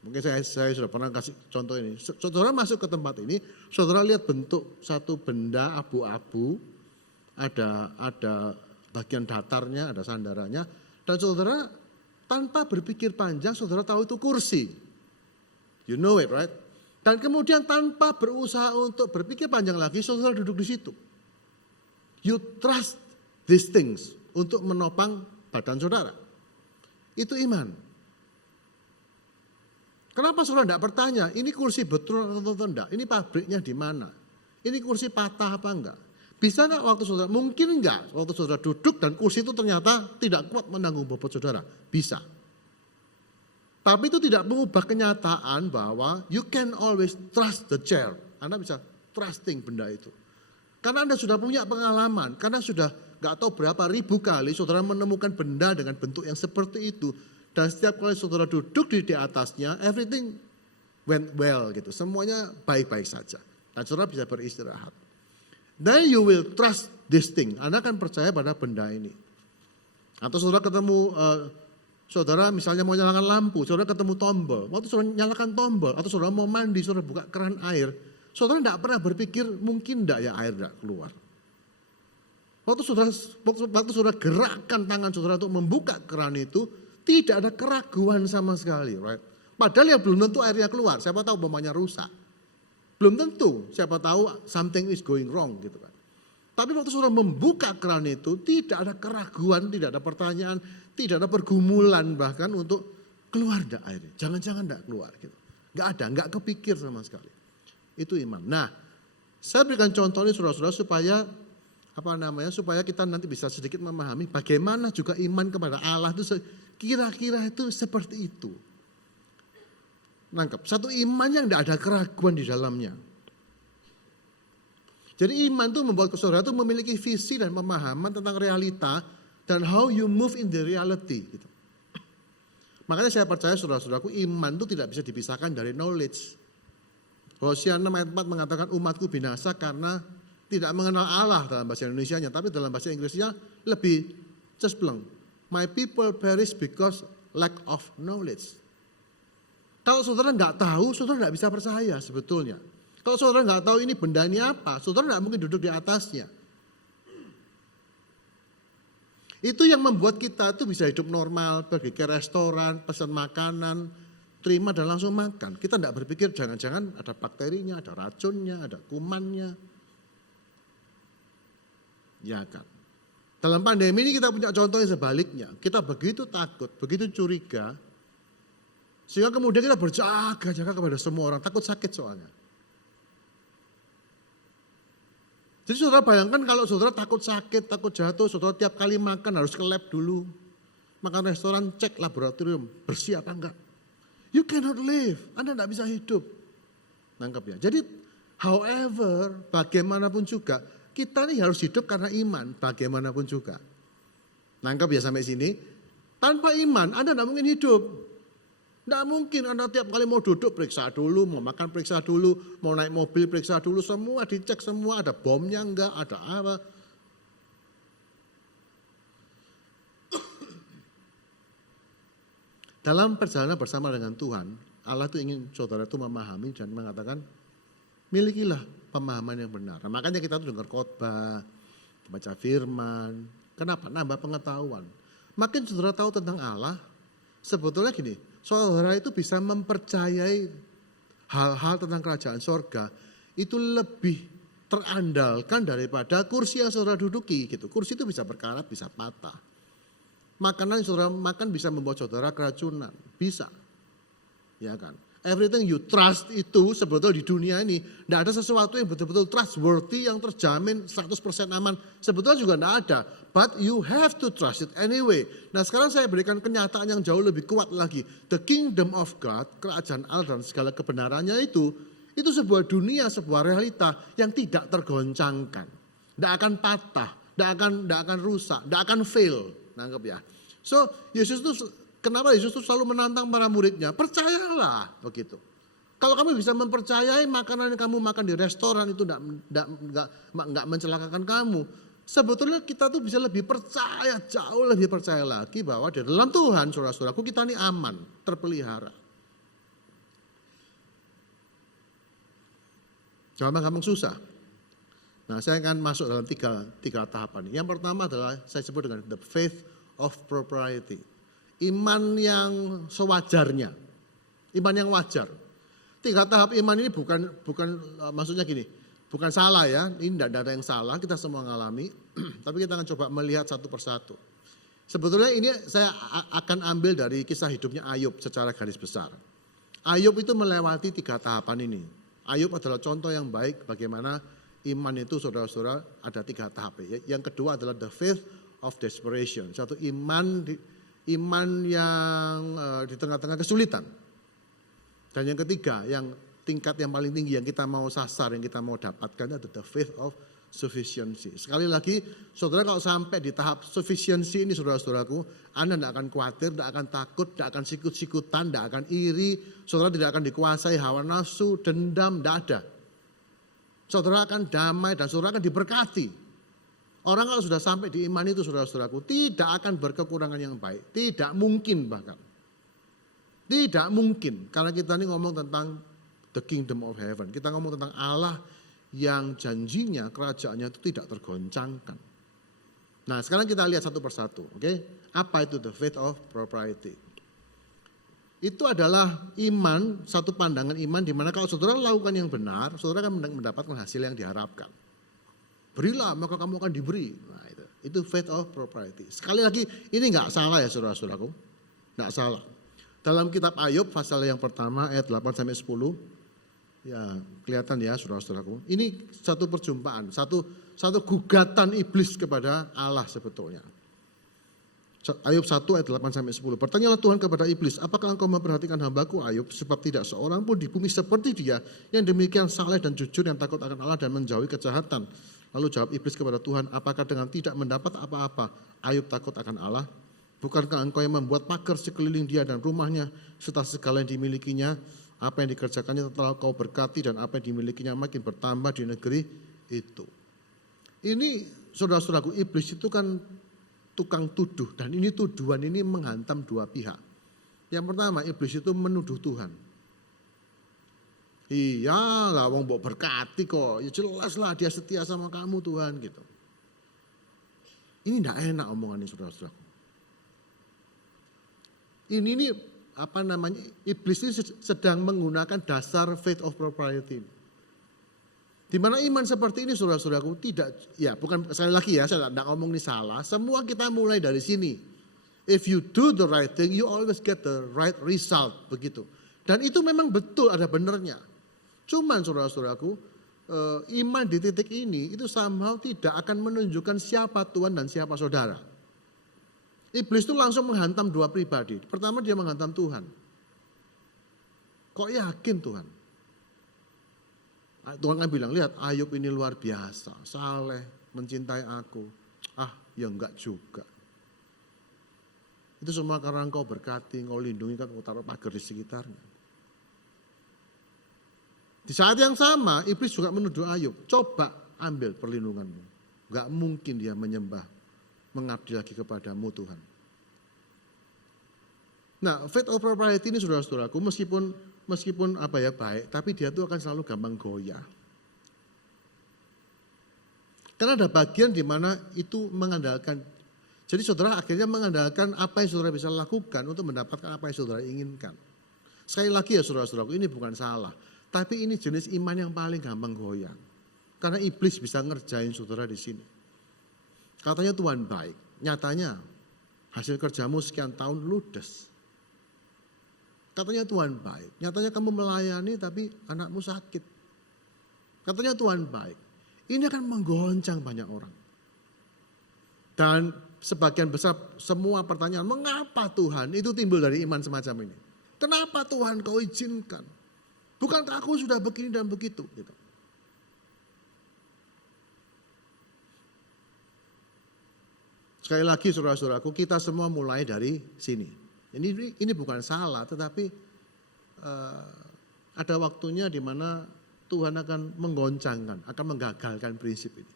mungkin saya sudah pernah kasih contoh ini. Saudara masuk ke tempat ini, saudara lihat bentuk satu benda abu-abu, ada bagian datarnya, ada sandarannya, dan saudara Tanpa berpikir panjang, saudara tahu itu kursi. You know it, right? Dan kemudian tanpa berusaha untuk berpikir panjang lagi, saudara duduk di situ. You trust these things untuk menopang badan saudara. Itu iman. Kenapa saudara tidak bertanya, ini kursi betul atau tidak? Ini pabriknya di mana? Ini kursi patah apa enggak? Bisa enggak waktu saudara? Mungkin enggak. Waktu saudara duduk dan kursi itu ternyata tidak kuat menanggung bobot saudara. Bisa. Tapi itu tidak mengubah kenyataan bahwa you can always trust the chair. Anda bisa trusting benda itu. Karena Anda sudah punya pengalaman. Karena sudah enggak tahu berapa ribu kali saudara menemukan benda dengan bentuk yang seperti itu. Dan setiap kali saudara duduk di atasnya, everything went well gitu. Semuanya baik-baik saja. Dan saudara bisa beristirahat. Then you will trust this thing. Anda akan percaya pada benda ini. Atau saudara ketemu, saudara misalnya mau nyalakan lampu, saudara ketemu tombol. Waktu saudara nyalakan tombol, atau saudara mau mandi, saudara buka keran air. Saudara tidak pernah berpikir mungkin tidak ya air tidak keluar. Waktu saudara gerakkan tangan saudara untuk membuka keran itu, tidak ada keraguan sama sekali. Right? Padahal yang belum tentu airnya keluar, siapa tahu umpamanya rusak. Belum tentu, siapa tahu something is going wrong gitu kan. Tapi waktu saudara membuka keran itu, tidak ada keraguan, tidak ada pertanyaan, tidak ada pergumulan bahkan untuk keluar enggak airnya. Jangan-jangan enggak keluar gitu. Enggak ada, enggak kepikir sama sekali. Itu iman. Nah, saya berikan contoh ini saudara-saudara supaya kita nanti bisa sedikit memahami bagaimana juga iman kepada Allah itu kira-kira itu seperti itu. Nangkep, satu iman yang tidak ada keraguan di dalamnya. Jadi iman itu membuat saudara itu memiliki visi dan pemahaman tentang realita dan how you move in the reality. Gitu. Makanya saya percaya saudara-saudaraku iman itu tidak bisa dipisahkan dari knowledge. Hosea 6 ayat 4 mengatakan umatku binasa karena tidak mengenal Allah dalam bahasa Indonesianya. Tapi dalam bahasa Inggrisnya lebih cespleng. My people perish because lack of knowledge. Kalau saudara nggak tahu, saudara nggak bisa percaya sebetulnya. Kalau saudara nggak tahu ini benda ini apa, saudara nggak mungkin duduk di atasnya. Itu yang membuat kita itu bisa hidup normal, pergi ke restoran, pesan makanan, terima dan langsung makan. Kita nggak berpikir jangan-jangan ada bakterinya, ada racunnya, ada kumannya. Ya kan. Dalam pandemi ini kita punya contoh yang sebaliknya. Kita begitu takut, begitu curiga, sehingga kemudian kita berjaga-jaga kepada semua orang, takut sakit soalnya. Jadi saudara bayangkan kalau saudara takut sakit, takut jatuh, saudara tiap kali makan harus ke lab dulu. Makan restoran, cek laboratorium, bersih apa enggak. You cannot live, Anda enggak bisa hidup. Nangkep ya. Jadi however, bagaimanapun juga, kita ini harus hidup karena iman, bagaimanapun juga. Nangkep ya sampai sini. Tanpa iman, Anda enggak mungkin hidup. Tidak mungkin Anda tiap kali mau duduk periksa dulu, mau makan periksa dulu, mau naik mobil periksa dulu, semua dicek semua, ada bomnya enggak, ada apa. Dalam perjalanan bersama dengan Tuhan, Allah itu ingin saudara itu memahami dan mengatakan, milikilah pemahaman yang benar. Nah, makanya kita tuh dengar khotbah, baca firman. Kenapa? Nambah pengetahuan. Makin saudara tahu tentang Allah, sebetulnya gini, saudara itu bisa mempercayai hal-hal tentang kerajaan sorga itu lebih terandalkan daripada kursi yang saudara duduki gitu. Kursi itu bisa berkarat, bisa patah. Makanan yang saudara makan bisa membuat saudara keracunan, bisa. Ya kan? Everything you trust itu sebetulnya di dunia ini tidak ada sesuatu yang betul-betul trustworthy yang terjamin 100% aman. Sebetulnya juga tidak ada. But you have to trust it anyway. Nah sekarang saya berikan kenyataan yang jauh lebih kuat lagi. The kingdom of God, kerajaan Allah dan segala kebenarannya itu sebuah dunia, sebuah realita yang tidak tergoncangkan. Tidak akan patah, tidak akan rusak, tidak akan fail. Nangkep ya. So Yesus itu kenapa Yesus itu selalu menantang para muridnya? Percayalah begitu. Kalau kamu bisa mempercayai makanan yang kamu makan di restoran itu enggak mencelakakan kamu. Sebetulnya kita tuh bisa lebih percaya, jauh lebih percaya lagi bahwa di dalam Tuhan, saudara-saudaraku, kita ini aman, terpelihara. Gampang-gampang susah. Nah, saya akan masuk dalam tiga tahapan. Yang pertama adalah saya sebut dengan the faith of propriety. iman yang sewajarnya, iman yang wajar. 3 tahap iman ini bukan maksudnya gini, bukan salah ya, ini tidak ada yang salah, kita semua mengalami, tapi kita akan coba melihat satu persatu. Sebetulnya ini saya akan ambil dari kisah hidupnya Ayub secara garis besar. Ayub itu melewati 3 tahapan ini. Ayub adalah contoh yang baik bagaimana iman itu saudara-saudara ada 3 tahap. Yang kedua adalah the faith of desperation, satu iman yang di tengah-tengah kesulitan. Dan yang ketiga, yang tingkat yang paling tinggi yang kita mau sasar, yang kita mau dapatkan adalah the faith of sufficiency. Sekali lagi, saudara kalau sampai di tahap sufficiency ini saudara-saudaraku, Anda tidak akan khawatir, tidak akan takut, tidak akan sikut-sikutan, tidak akan iri, saudara tidak akan dikuasai hawa nafsu, dendam, tidak ada. Saudara akan damai dan saudara akan diberkati. Orang kalau sudah sampai di iman itu saudara-saudaraku, tidak akan berkekurangan yang baik, tidak mungkin bahkan. Tidak mungkin, karena kita ini ngomong tentang the kingdom of heaven. Kita ngomong tentang Allah yang janjinya, kerajaannya itu tidak tergoncangkan. Nah sekarang kita lihat satu persatu, oke? Apa itu the faith of propriety? Itu adalah iman, satu pandangan iman di mana kalau saudara lakukan yang benar, saudara akan mendapatkan hasil yang diharapkan. Berilah maka kamu akan diberi. Nah itu faith of propriety. Sekali lagi ini nggak salah ya saudara-saudaraku, nggak salah. Dalam kitab Ayub pasal yang pertama ayat 8-10, ya kelihatan ya saudara-saudaraku. Ini satu perjumpaan, satu gugatan iblis kepada Allah sebetulnya. Ayub 1 ayat 8-10. Bertanyalah Tuhan kepada iblis, apakah engkau memperhatikan hambaku Ayub, sebab tidak seorang pun di bumi seperti dia yang demikian saleh dan jujur, yang takut akan Allah dan menjauhi kejahatan. Lalu jawab iblis kepada Tuhan, apakah dengan tidak mendapat apa-apa Ayub takut akan Allah? Bukankah engkau yang membuat pagar sekeliling dia dan rumahnya serta segala yang dimilikinya? Apa yang dikerjakannya telah kau berkati dan apa yang dimilikinya makin bertambah di negeri itu. Ini saudara-saudaraku, iblis itu kan tukang tuduh dan ini tuduhan ini menghantam 2 pihak. Yang pertama, iblis itu menuduh Tuhan. Iyalah wong mbok berkati kok, ya jelaslah dia setia sama kamu Tuhan gitu. Ini tidak enak omongan ini saudara-saudaraku. Ini apa namanya, iblis ini sedang menggunakan dasar faith of propriety. Di mana iman seperti ini saudara-saudaraku tidak, ya bukan sekali lagi ya saya tidak ngomong ini salah, semua kita mulai dari sini. If you do the right thing, you always get the right result, begitu. Dan itu memang betul ada benernya. Cuman saudara-saudaraku, iman di titik ini itu somehow tidak akan menunjukkan siapa Tuhan dan siapa saudara. Iblis itu langsung menghantam 2 pribadi. Pertama dia menghantam Tuhan. Kok yakin Tuhan? Tuhan kan bilang, lihat Ayub ini luar biasa, saleh, mencintai aku. Ah, ya enggak juga. Itu semua karena engkau berkati, engkau lindungi, kan engkau taruh pagar di sekitarnya. Di saat yang sama, iblis juga menuduh Ayub, coba ambil perlindunganmu. Enggak mungkin dia menyembah, mengabdi lagi kepadamu Tuhan. Nah, faith of propriety ini saudara-saudaraku meskipun apa ya baik, tapi dia tuh akan selalu gampang goyah. Karena ada bagian di mana itu mengandalkan, jadi saudara akhirnya mengandalkan apa yang saudara bisa lakukan untuk mendapatkan apa yang saudara inginkan. Sekali lagi ya saudara-saudaraku, ini bukan salah, tapi ini jenis iman yang paling gampang goyang. Karena iblis bisa ngerjain saudara di sini. Katanya Tuhan baik, nyatanya hasil kerjamu sekian tahun ludes. Katanya Tuhan baik, nyatanya kamu melayani tapi anakmu sakit. Katanya Tuhan baik, ini akan menggoncang banyak orang. Dan sebagian besar semua pertanyaan, mengapa Tuhan, itu timbul dari iman semacam ini. Kenapa Tuhan kau izinkan? Bukankah aku sudah begini dan begitu? Gitu. Sekali lagi saudara-saudaraku, kita semua mulai dari sini. Ini bukan salah, tetapi ada waktunya di mana Tuhan akan menggoncangkan, akan menggagalkan prinsip ini.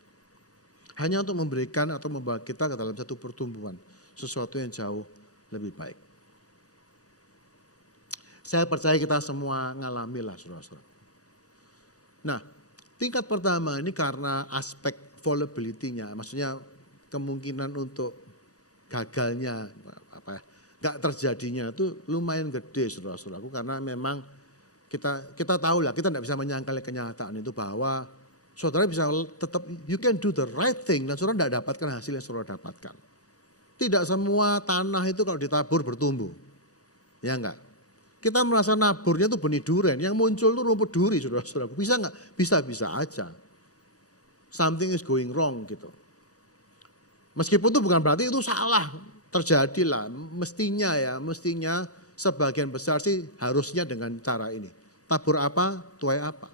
Hanya untuk memberikan atau membawa kita ke dalam satu pertumbuhan, sesuatu yang jauh lebih baik. Saya percaya kita semua ngalami lah saudara-saudara. Nah, tingkat pertama ini karena aspek vulnerability-nya, maksudnya kemungkinan untuk gagalnya, nggak terjadinya itu lumayan gede saudara-saudaraku, karena memang kita tahu lah, kita tidak bisa menyangkal kenyataan itu bahwa saudara bisa tetap, you can do the right thing dan saudara tidak dapatkan hasil yang saudara dapatkan. Tidak semua tanah itu kalau ditabur bertumbuh, ya enggak. Kita merasa naburnya itu benih durian, yang muncul itu rumput duri saudara-saudaraku. Bisa enggak? Bisa aja. Something is going wrong gitu. Meskipun itu bukan berarti itu salah, terjadi lah. Mestinya sebagian besar sih harusnya dengan cara ini. Tabur apa, tuai apa.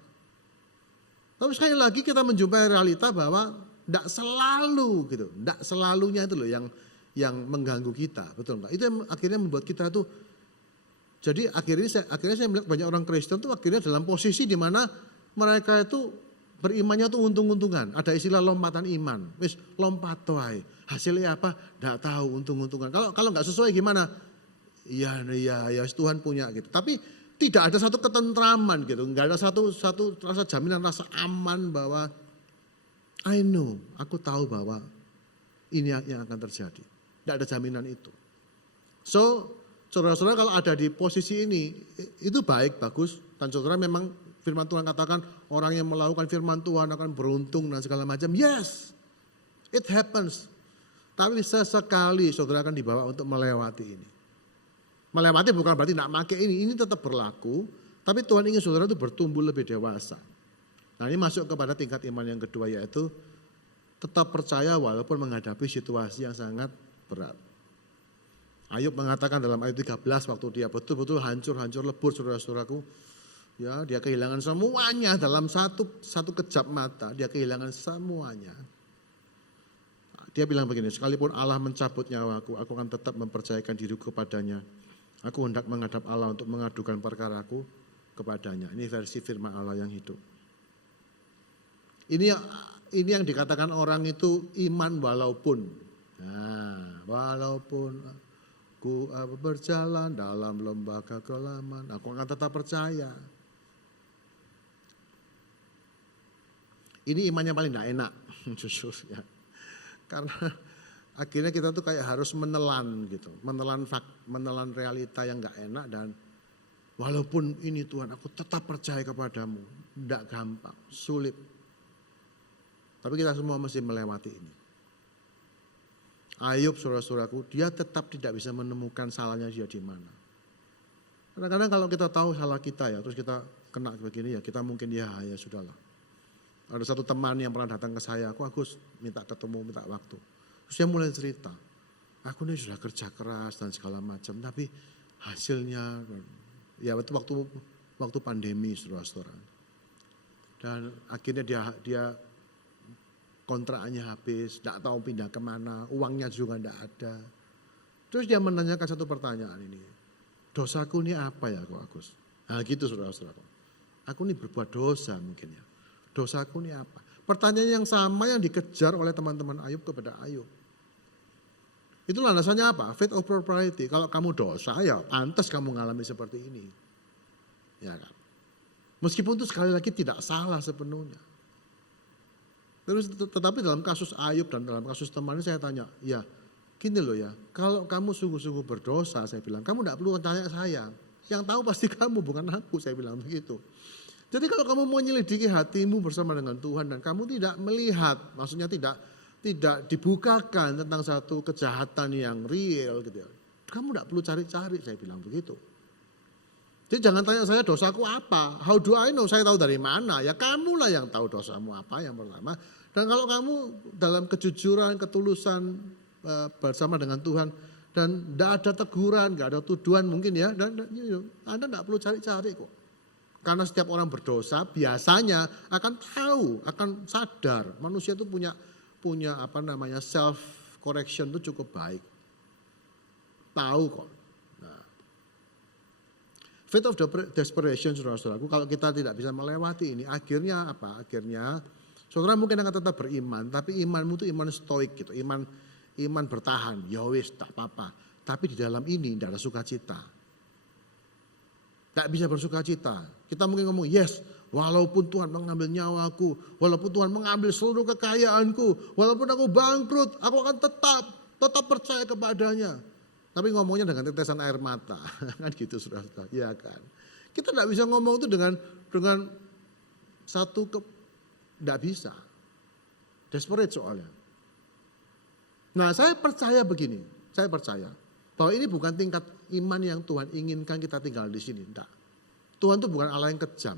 Tapi sekali lagi kita menjumpai realita bahwa tidak selalu gitu, tidak selalunya itu loh yang mengganggu kita, betul enggak? Itu yang akhirnya membuat kita tuh, jadi akhirnya saya melihat banyak orang Kristen tuh akhirnya dalam posisi di mana mereka itu berimannya tuh untung-untungan. Ada istilah lompatan iman, wis lompat wae. Hasilnya apa? Tidak tahu, untung-untungan. Kalau nggak sesuai gimana? Ya Tuhan punya gitu. Tapi tidak ada satu ketentraman gitu, nggak ada satu rasa jaminan, rasa aman bahwa I know, aku tahu bahwa ini yang akan terjadi. Tidak ada jaminan itu. So, saudara-saudara kalau ada di posisi ini, itu baik, bagus. Dan saudara memang firman Tuhan katakan orang yang melakukan firman Tuhan akan beruntung dan segala macam. Yes, it happens. Tapi sesekali saudara akan dibawa untuk melewati ini. Melewati bukan berarti tidak pakai ini tetap berlaku. Tapi Tuhan ingin saudara itu bertumbuh lebih dewasa. Nah ini masuk kepada tingkat iman yang kedua, yaitu tetap percaya walaupun menghadapi situasi yang sangat berat. Ayub mengatakan dalam ayat 13 waktu dia betul-betul hancur lebur saudara-saudaraku. Ya, dia kehilangan semuanya dalam satu kejap mata, dia kehilangan semuanya. Nah, dia bilang begini, sekalipun Allah mencabut nyawaku, aku akan tetap mempercayakan diriku kepadanya. Aku hendak menghadap Allah untuk mengadukan perkaraku kepadanya. Ini versi firman Allah yang hidup. Ini yang dikatakan orang itu iman walaupun. Nah, walaupun aku berjalan dalam lembah kekelaman, aku akan tetap percaya. Ini iman yang paling tidak enak, jujur ya. Karena akhirnya kita tuh kayak harus menelan gitu, menelan realita yang nggak enak, dan walaupun ini Tuhan, aku tetap percaya kepadamu. Tidak gampang, sulit. Tapi kita semua mesti melewati ini. Ayub saudara-saudaraku, dia tetap tidak bisa menemukan salahnya dia di mana. Kadang-kadang kalau kita tahu salah kita ya, terus kita kena begini ya, kita mungkin ya sudahlah. Ada satu teman yang pernah datang ke saya, aku Agus minta ketemu, minta waktu. Terus dia mulai cerita, aku ini sudah kerja keras dan segala macam, tapi hasilnya, ya waktu pandemi saudara-saudara. Dan akhirnya dia kontraknya habis, tidak tahu pindah kemana, uangnya juga tidak ada. Terus dia menanyakan satu pertanyaan ini, dosaku ini apa ya kok Agus? Nah gitu saudara-saudara. Aku ini berbuat dosa mungkin ya. Dosaku ini apa? Pertanyaan yang sama yang dikejar oleh teman-teman Ayub kepada Ayub. Itu landasannya apa? Faith of propriety. Kalau kamu dosa ya pantas kamu mengalami seperti ini. Ya kan? Meskipun itu sekali lagi tidak salah sepenuhnya. Terus tetapi dalam kasus Ayub dan dalam kasus temannya saya tanya, ya gini loh ya, kalau kamu sungguh-sungguh berdosa, saya bilang, kamu tidak perlu tanya saya. Yang tahu pasti kamu, bukan aku, saya bilang begitu. Jadi kalau kamu mau menyelidiki hatimu bersama dengan Tuhan dan kamu tidak melihat, maksudnya tidak dibukakan tentang satu kejahatan yang real gitu ya. Kamu tidak perlu cari-cari, saya bilang begitu. Jadi jangan tanya saya dosaku apa, how do I know, saya tahu dari mana, ya kamulah yang tahu dosamu apa yang pertama. Dan kalau kamu dalam kejujuran, ketulusan bersama dengan Tuhan dan tidak ada teguran, tidak ada tuduhan mungkin ya, dan Anda tidak perlu cari-cari kok. Karena setiap orang berdosa biasanya akan tahu, akan sadar. Manusia itu punya self correction itu cukup baik. Tahu kok. Nah. Faith of desperation saudara-saudaraku, kalau kita tidak bisa melewati ini, akhirnya apa? Akhirnya saudara mungkin akan tetap beriman, tapi imanmu itu iman stoik gitu, iman bertahan. Ya wis, tak apa-apa. Tapi di dalam ini tidak ada sukacita. Tak bisa bersuka cita. Kita mungkin ngomong, yes, walaupun Tuhan mengambil nyawaku, walaupun Tuhan mengambil seluruh kekayaanku, walaupun aku bangkrut, aku akan tetap percaya kepadanya. Tapi ngomongnya dengan tetesan air mata, kan gitu saudara-saudara, ya kan. Kita tidak bisa ngomong itu dengan tidak bisa. Desperate soalnya. Nah saya percaya begini, saya percaya bahwa ini bukan tingkat iman yang Tuhan inginkan kita tinggal di sini, enggak. Tuhan itu bukan Allah yang kejam.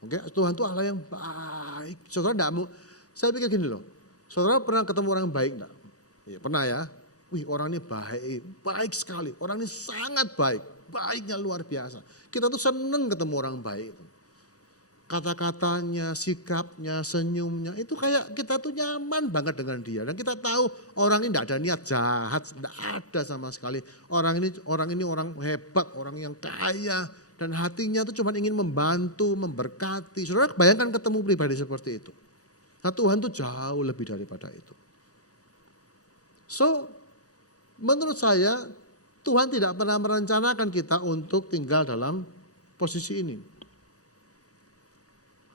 Oke, Tuhan itu Allah yang baik. Saudara enggak mau, saya pikir gini loh, saudara pernah ketemu orang baik enggak? Ya, pernah ya. Wih orang ini baik sekali, orang ini sangat baik, baiknya luar biasa. Kita tuh seneng ketemu orang baik. Kata-katanya, sikapnya, senyumnya, itu kayak kita tuh nyaman banget dengan dia. Dan kita tahu orang ini tidak ada niat jahat, tidak ada sama sekali. Orang ini orang hebat, orang yang kaya. Dan hatinya tuh cuma ingin membantu, memberkati. Saudara bayangkan ketemu pribadi seperti itu. Nah Tuhan tuh jauh lebih daripada itu. So, menurut saya Tuhan tidak pernah merencanakan kita untuk tinggal dalam posisi ini.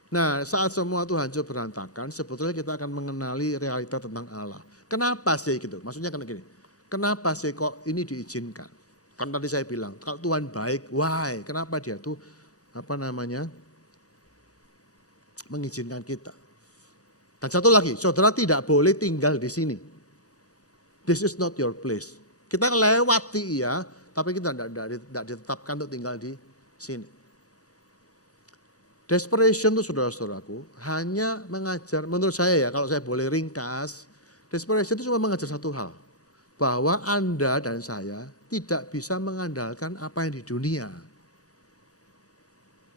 Nah saat semua itu hancur berantakan sebetulnya kita akan mengenali realita tentang Allah. Kenapa sih gitu? Maksudnya karena gini, kenapa sih kok ini diizinkan? Kan tadi saya bilang kalau Tuhan baik, why? Kenapa dia tuh mengizinkan kita? Dan satu lagi, saudara tidak boleh tinggal di sini. This is not your place. Kita lewati ya, tapi kita tidak ditetapkan untuk tinggal di sini. Desperation itu saudara-saudaraku hanya mengajar, menurut saya ya kalau saya boleh ringkas, desperation itu cuma mengajar satu hal. Bahwa Anda dan saya tidak bisa mengandalkan apa yang di dunia.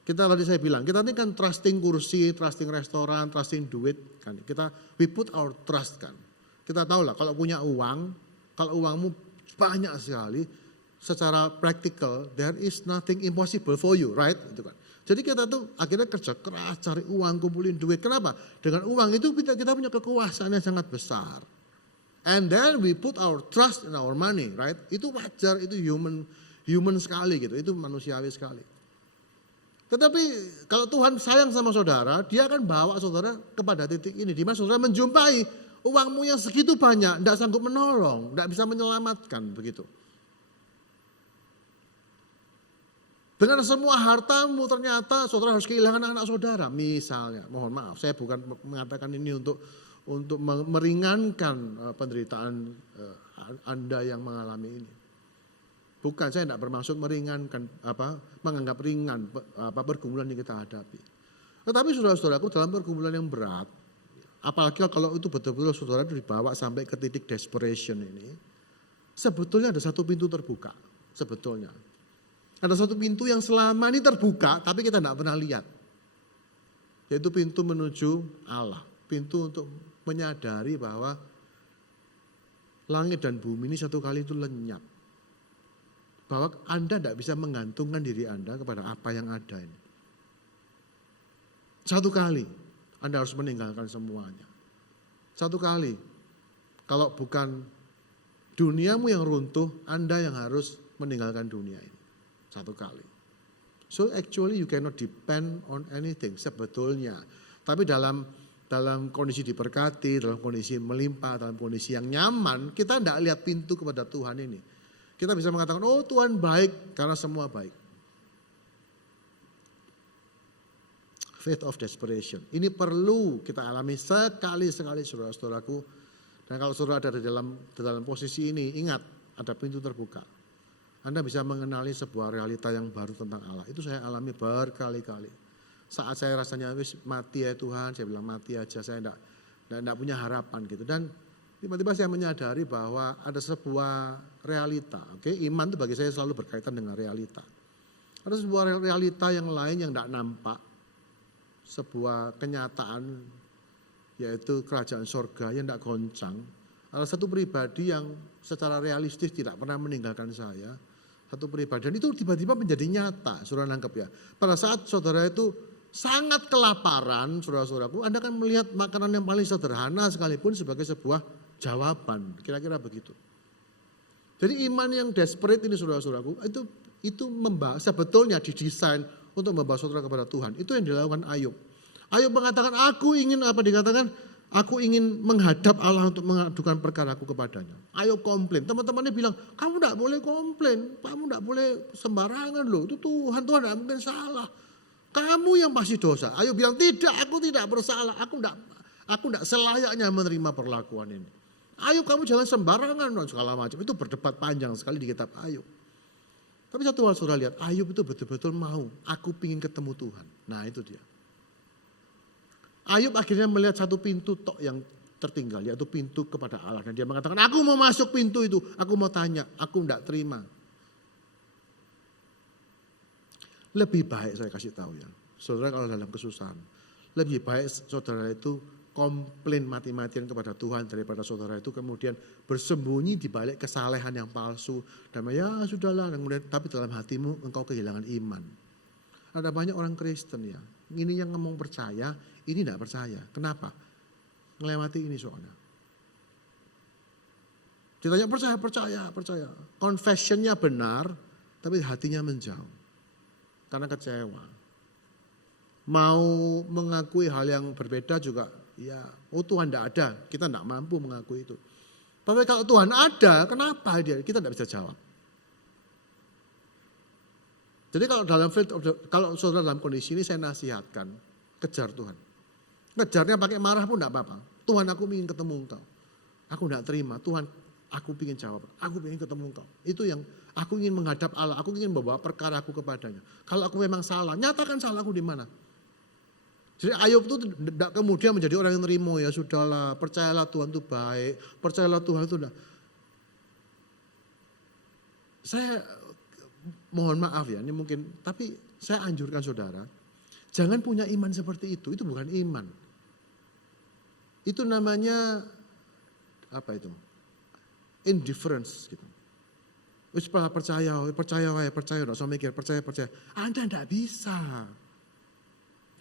Kita tadi saya bilang, kita ini kan trusting kursi, trusting restoran, trusting duit. Kan. We put our trust kan. Kita tahu lah kalau punya uang, kalau uangmu banyak sekali, secara praktikal there is nothing impossible for you, right? Itu kan. Jadi kita tuh akhirnya kerja keras, cari uang, kumpulin duit. Kenapa? Dengan uang itu kita punya kekuasaan yang sangat besar. And then we put our trust in our money, right? Itu wajar, itu human sekali gitu, itu manusiawi sekali. Tetapi kalau Tuhan sayang sama saudara, dia akan bawa saudara kepada titik ini. Di mana saudara menjumpai uangmu yang segitu banyak, tidak sanggup menolong, tidak bisa menyelamatkan begitu. Dengan semua hartamu ternyata saudara harus kehilangan anak saudara. Misalnya, mohon maaf saya bukan mengatakan ini untuk meringankan penderitaan Anda yang mengalami ini. Bukan, saya tidak bermaksud meringankan, menganggap ringan pergumulan yang kita hadapi. Tetapi saudara-saudaraku dalam pergumulan yang berat, apalagi kalau itu betul-betul saudara dibawa sampai ke titik desperation ini, sebetulnya ada satu pintu terbuka, sebetulnya. Ada satu pintu yang selama ini terbuka, tapi kita tidak pernah lihat. Yaitu pintu menuju Allah, pintu untuk menyadari bahwa langit dan bumi ini satu kali itu lenyap. Bahwa Anda tidak bisa menggantungkan diri Anda kepada apa yang ada ini. Satu kali Anda harus meninggalkan semuanya. Satu kali, kalau bukan duniamu yang runtuh, Anda yang harus meninggalkan dunia ini. Satu kali. So actually you cannot depend on anything sebetulnya. Tapi dalam kondisi diberkati, dalam kondisi melimpah, dalam kondisi yang nyaman, kita tidak lihat pintu kepada Tuhan ini. Kita bisa mengatakan, oh Tuhan baik karena semua baik. Faith of desperation. Ini perlu kita alami sekali-sekali saudara-saudaraku. Dan kalau saudara ada di dalam posisi ini, ingat ada pintu terbuka. Anda bisa mengenali sebuah realita yang baru tentang Allah. Itu saya alami berkali-kali. Saat saya rasanya mati ya Tuhan, saya bilang mati aja, saya enggak punya harapan gitu. Dan tiba-tiba saya menyadari bahwa ada sebuah realita. Oke, iman itu bagi saya selalu berkaitan dengan realita. Ada sebuah realita yang lain yang enggak nampak. Sebuah kenyataan yaitu kerajaan sorga yang enggak goncang. Ada satu pribadi yang secara realistis tidak pernah meninggalkan saya. Satu pribadi, dan itu tiba-tiba menjadi nyata, saudara nangkep ya. Pada saat saudara itu sangat kelaparan, saudara-saudaraku, Anda akan melihat makanan yang paling sederhana sekalipun sebagai sebuah jawaban, kira-kira begitu. Jadi iman yang desperate ini saudara-saudaraku, itu sebetulnya didesain untuk membawa saudara kepada Tuhan. Itu yang dilakukan Ayub. Ayub mengatakan, aku ingin apa dikatakan, Aku ingin menghadap Allah untuk mengadukan perkaraku kepadanya. Ayo komplain. Teman-temannya bilang, kamu tidak boleh komplain. Kamu tidak boleh sembarangan loh. Itu Tuhan tidak mungkin salah. Kamu yang pasti dosa. Ayo bilang, tidak, aku tidak bersalah. Aku tidak selayaknya menerima perlakuan ini. Ayo kamu jangan sembarangan dan segala macam. Itu berdebat panjang sekali di kitab Ayub. Tapi satu hal saudara lihat, Ayub itu betul-betul mau. Aku ingin ketemu Tuhan. Nah itu dia. Ayub akhirnya melihat satu pintu tok yang tertinggal, yaitu pintu kepada Allah. Dan dia mengatakan, aku mau masuk pintu itu, aku mau tanya, aku tidak terima. Lebih baik saya kasih tahu ya, saudara kalau dalam kesusahan, lebih baik saudara itu komplain mati-matian kepada Tuhan daripada saudara itu kemudian bersembunyi di balik kesalehan yang palsu. Dan ya sudahlah, kemudian, tapi dalam hatimu engkau kehilangan iman. Ada banyak orang Kristen ya, ini yang ngomong percaya, ini tidak percaya. Kenapa? Ngelewati ini soalnya. Ditanya percaya. Confessionnya benar, tapi hatinya menjauh. Karena kecewa. Mau mengakui hal yang berbeda juga, ya Tuhan tidak ada, kita tidak mampu mengakui itu. Tapi kalau Tuhan ada, kenapa kita tidak bisa jawab. Jadi kalau saudara dalam kondisi ini saya nasihatkan, kejar Tuhan. Ngejarnya pakai marah pun tidak apa-apa. Tuhan aku ingin ketemu engkau. Aku tidak terima. Tuhan aku ingin jawab. Aku ingin ketemu engkau. Itu yang aku ingin menghadap Allah. Aku ingin membawa perkara aku kepadanya. Kalau aku memang salah, nyatakan salahku di mana. Jadi Ayub itu tidak kemudian menjadi orang yang nerimo. Ya sudahlah, percayalah Tuhan itu baik. Percayalah Tuhan itu tidak. Saya mohon maaf ya, ini mungkin. Tapi saya anjurkan saudara. Jangan punya iman seperti itu bukan iman. Itu namanya apa itu? Indifference gitu. Wis percaya, enggak usah mikir, percaya. Anda enggak bisa.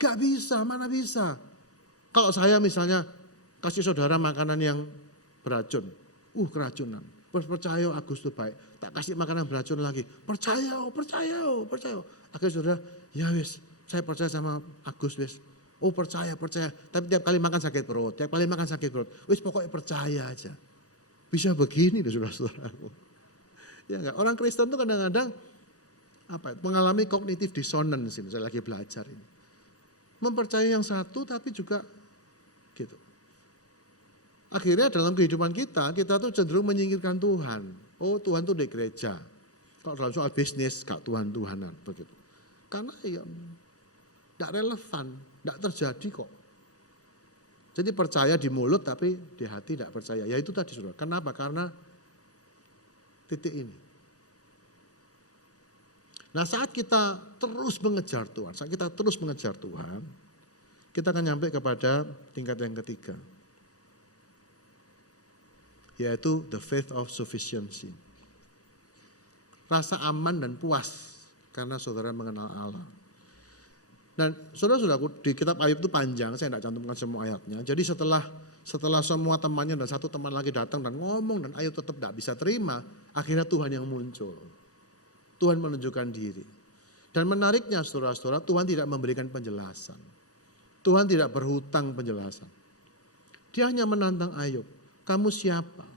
Enggak bisa, mana bisa. Kalau saya misalnya kasih saudara makanan yang beracun, keracunan. Percaya Agus itu baik, tak kasih makanan beracun lagi. Percaya. Akhirnya saudara, ya wis. Saya percaya sama Agus wis. Percaya. Tapi tiap kali makan sakit perut. Wis pokoknya percaya aja. Bisa begini deh saudara-saudaraku. Ya enggak? Orang Kristen tuh kadang-kadang mengalami cognitive dissonance ini. Saya lagi belajar ini. Mempercayai yang satu tapi juga gitu. Akhirnya dalam kehidupan kita tuh cenderung menyingkirkan Tuhan. Tuhan tuh di gereja. Kalau dalam soal bisnis, gak Tuhan-Tuhanan begitu. Karena ya tidak relevan, tidak terjadi kok. Jadi percaya di mulut tapi di hati tidak percaya. Ya itu tadi saudara. Kenapa? Karena titik ini. Nah saat kita terus mengejar Tuhan, kita akan nyampe kepada tingkat yang ketiga. Yaitu the faith of sufficiency. Rasa aman dan puas karena saudara mengenal Allah. Dan saudara-saudaraku di kitab Ayub itu panjang, saya tidak cantumkan semua ayatnya. Jadi setelah semua temannya dan satu teman lagi datang dan ngomong dan Ayub tetap tidak bisa terima, akhirnya Tuhan yang muncul. Tuhan menunjukkan diri. Dan menariknya saudara-saudara, Tuhan tidak memberikan penjelasan. Tuhan tidak berhutang penjelasan. Dia hanya menantang Ayub. Kamu siapa?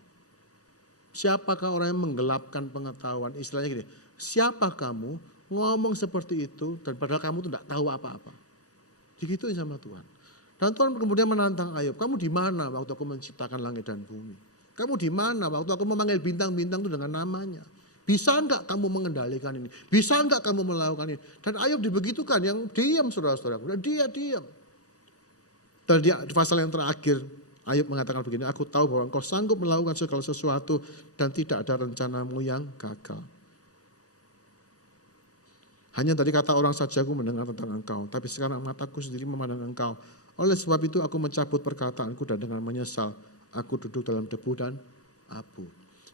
Siapakah orang yang menggelapkan pengetahuan? Istilahnya gini, siapa kamu ngomong seperti itu dan padahal kamu tidak tahu apa-apa. Digituin sama Tuhan. Dan Tuhan kemudian menantang Ayub, kamu di mana waktu aku menciptakan langit dan bumi? Kamu di mana waktu aku memanggil bintang-bintang itu dengan namanya? Bisa enggak kamu mengendalikan ini? Bisa enggak kamu melakukan ini? Dan Ayub dibegitukan, yang diam saudara-saudaraku. Dan dia diam. Dan di pasal yang terakhir, Ayub mengatakan begini, aku tahu bahwa engkau sanggup melakukan segala sesuatu dan tidak ada rencanamu yang gagal. Hanya tadi kata orang saja aku mendengar tentang engkau, tapi sekarang mataku sendiri memandang engkau. Oleh sebab itu aku mencabut perkataanku dan dengan menyesal, aku duduk dalam debu dan abu.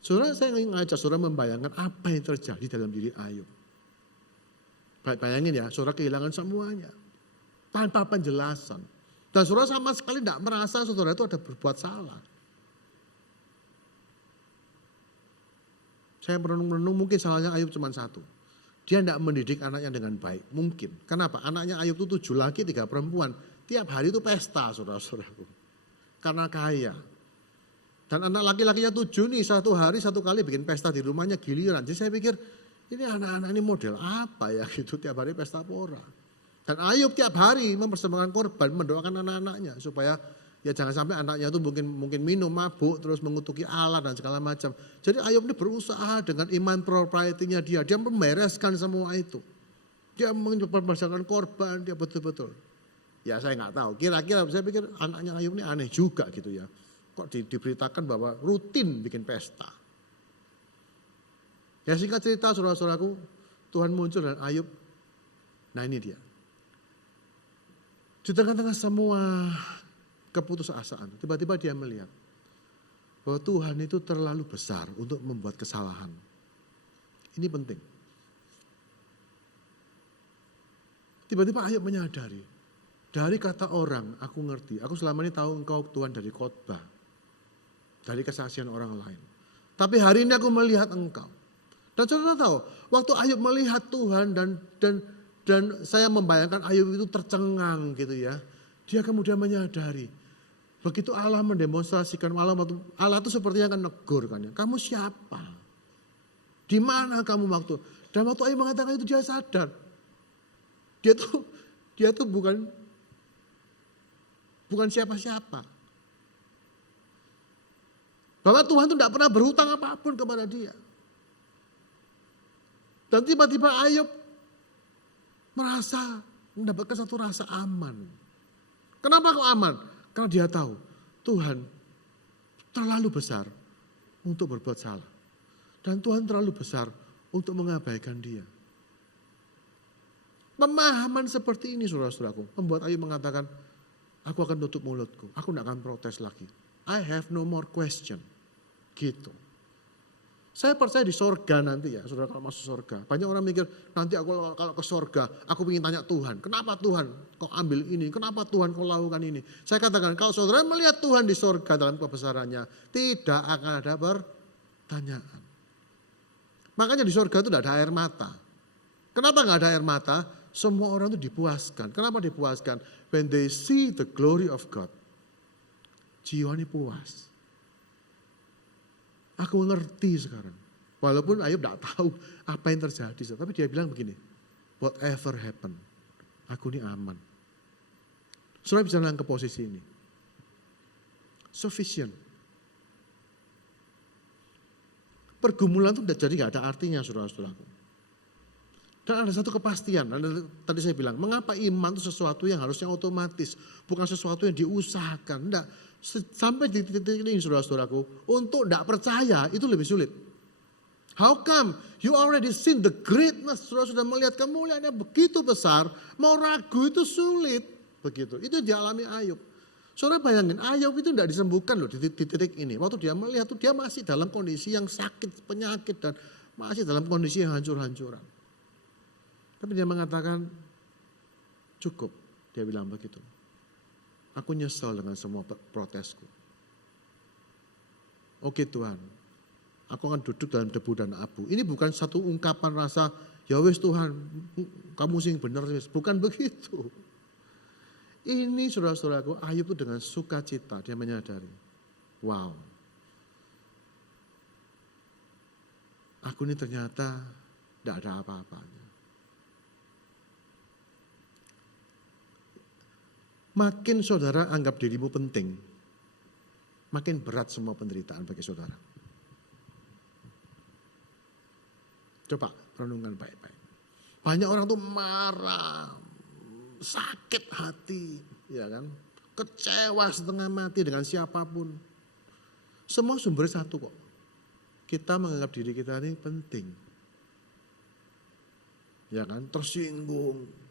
Saudara, saya ingin ngajak saudara membayangkan apa yang terjadi dalam diri Ayub. Bayangin ya, saudara kehilangan semuanya. Tanpa penjelasan. Dan saudara sama sekali tidak merasa saudara itu ada berbuat salah. Saya merenung-renung mungkin salahnya Ayub cuma satu. Dia tidak mendidik anaknya dengan baik. Mungkin. Kenapa? Anaknya Ayub itu 7 laki 3 perempuan. Tiap hari itu pesta saudara-saudaraku. karena kaya. Dan anak laki-lakinya 7 nih, satu hari satu kali bikin pesta di rumahnya giliran. Jadi saya pikir ini anak-anak ini model apa ya gitu, tiap hari pesta pora. Dan Ayub tiap hari mempersembahkan korban, mendoakan anak-anaknya supaya ya jangan sampai anaknya itu mungkin minum, mabuk, terus mengutuki Allah dan segala macam. Jadi Ayub ini berusaha dengan iman propriety-nya dia membereskan semua itu. Dia mempersembahkan korban, dia betul-betul. Ya saya nggak tahu, kira-kira saya pikir anaknya Ayub ini aneh juga gitu ya. Kok diberitakan bahwa rutin bikin pesta. Ya singkat cerita saudara-saudaraku, Tuhan muncul dan Ayub, nah ini dia. Di tengah-tengah semua keputusasaan, tiba-tiba dia melihat bahwa Tuhan itu terlalu besar untuk membuat kesalahan. Ini penting. Tiba-tiba Ayub menyadari, dari kata orang aku ngerti, aku selama ini tahu engkau Tuhan dari khotbah, dari kesaksian orang lain. Tapi hari ini aku melihat engkau. Dan saudara tahu, waktu Ayub melihat Tuhan dan saya membayangkan Ayub itu tercengang gitu ya. Dia kemudian menyadari, begitu Allah mendemonstrasikan, Allah itu sepertinya akan negur kan ya. Kamu siapa? Di mana kamu waktu? Dan waktu Ayub mengatakan itu dia sadar. Dia tuh bukan siapa-siapa. Bahwa Tuhan itu tidak pernah berhutang apapun kepada dia. Dan tiba-tiba Ayub mendapatkan satu rasa aman. Kenapa kok aman? Karena dia tahu Tuhan terlalu besar untuk berbuat salah. Dan Tuhan terlalu besar untuk mengabaikan dia. Pemahaman seperti ini saudara-saudaraku membuat Ayub mengatakan, aku akan tutup mulutku, aku tidak akan protes lagi. I have no more question. Gitu. Saya percaya di sorga nanti ya, saudara kalau masuk sorga. Banyak orang mikir, nanti aku kalau ke sorga, aku ingin tanya Tuhan. Kenapa Tuhan kau ambil ini? Kenapa Tuhan kau lakukan ini? Saya katakan, kalau saudara melihat Tuhan di sorga dalam kebesarannya, tidak akan ada pertanyaan. Makanya di sorga itu tidak ada air mata. Kenapa nggak ada air mata? Semua orang itu dipuaskan. Kenapa dipuaskan? When they see the glory of God, jiwa ini puas. Aku ngerti sekarang. Walaupun Ayub tidak tahu apa yang terjadi. Tapi dia bilang begini, whatever happen, aku ini aman. Saudara bisa ke posisi ini. Sufficient. Pergumulan itu jadi gak ada artinya saudara-saudaraku. Dan ada satu kepastian, tadi saya bilang, mengapa iman itu sesuatu yang harusnya otomatis, bukan sesuatu yang diusahakan. Enggak, sampai di titik ini saudara-saudaraku, untuk tidak percaya itu lebih sulit. How come you already seen the greatness, saudara sudah melihat kemuliaannya begitu besar, mau ragu itu sulit. Begitu, itu dialami Ayub. Saudara bayangin, Ayub itu tidak disembuhkan loh di titik ini. Waktu dia melihat itu dia masih dalam kondisi yang sakit, penyakit dan masih dalam kondisi yang hancur-hancuran. Tapi dia mengatakan, cukup, dia bilang begitu. Aku nyesal dengan semua protesku. Oke Tuhan, aku akan duduk dalam debu dan abu. Ini bukan satu ungkapan rasa, ya wis Tuhan, kamu sing bener wis. Bukan begitu. Ini saudara-saudaraku, Ayub itu dengan sukacita dia menyadari, wow, aku ini ternyata tidak ada apa-apanya. Makin saudara anggap dirimu penting, makin berat semua penderitaan bagi saudara. Coba renungkan baik-baik. Banyak orang tuh marah, sakit hati, ya kan? Kecewa setengah mati dengan siapapun. Semua sumber satu kok. Kita menganggap diri kita ini penting. Ya kan? Tersinggung.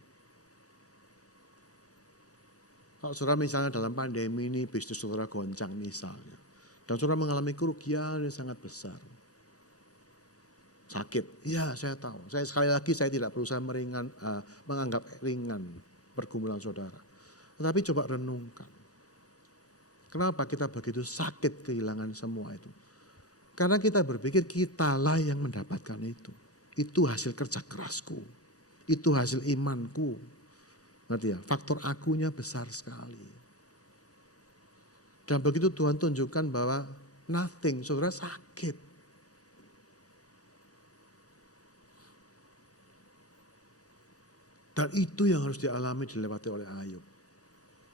Kalau saudara misalnya dalam pandemi ini bisnis saudara goncang misalnya. Dan saudara mengalami kerugian yang sangat besar. Sakit, ya saya tahu. Saya sekali lagi saya tidak berusaha menganggap ringan pergumulan saudara. Tetapi coba renungkan. Kenapa kita begitu sakit kehilangan semua itu? Karena kita berpikir kitalah yang mendapatkan itu. Itu hasil kerja kerasku. Itu hasil imanku. Ngerti ya? Faktor akunya besar sekali. Dan begitu Tuhan tunjukkan bahwa nothing, saudara sakit. Dan itu yang harus dialami, dilewati oleh Ayub.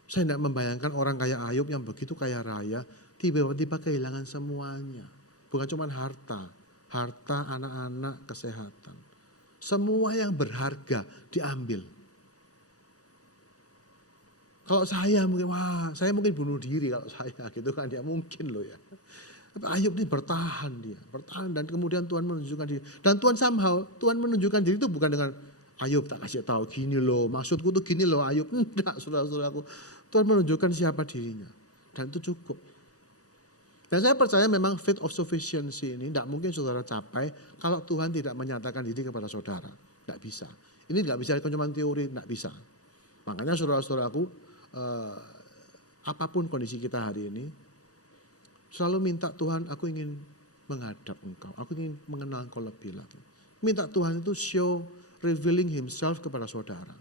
Saya tidak membayangkan orang kaya Ayub yang begitu kaya raya, tiba-tiba kehilangan semuanya. Bukan cuma harta, anak-anak, kesehatan. Semua yang berharga diambil. Kalau saya mungkin, saya mungkin bunuh diri kalau saya gitu kan, ya mungkin loh ya. Tapi Ayub ini bertahan dan kemudian Tuhan menunjukkan diri. Dan Tuhan menunjukkan diri itu bukan dengan Ayub tak kasih tahu gini loh, maksudku tuh gini loh Ayub. Enggak, saudara-saudaraku. Tuhan menunjukkan siapa dirinya. Dan itu cukup. Dan saya percaya memang faith of sufficiency ini tidak mungkin saudara capai kalau Tuhan tidak menyatakan diri kepada saudara. Tidak bisa. Ini tidak bisa cuma teori, tidak bisa. Makanya saudara-saudaraku, apapun kondisi kita hari ini, selalu minta Tuhan, aku ingin menghadap Engkau. Aku ingin mengenal Engkau lebih lagi. Minta Tuhan itu revealing himself kepada saudara.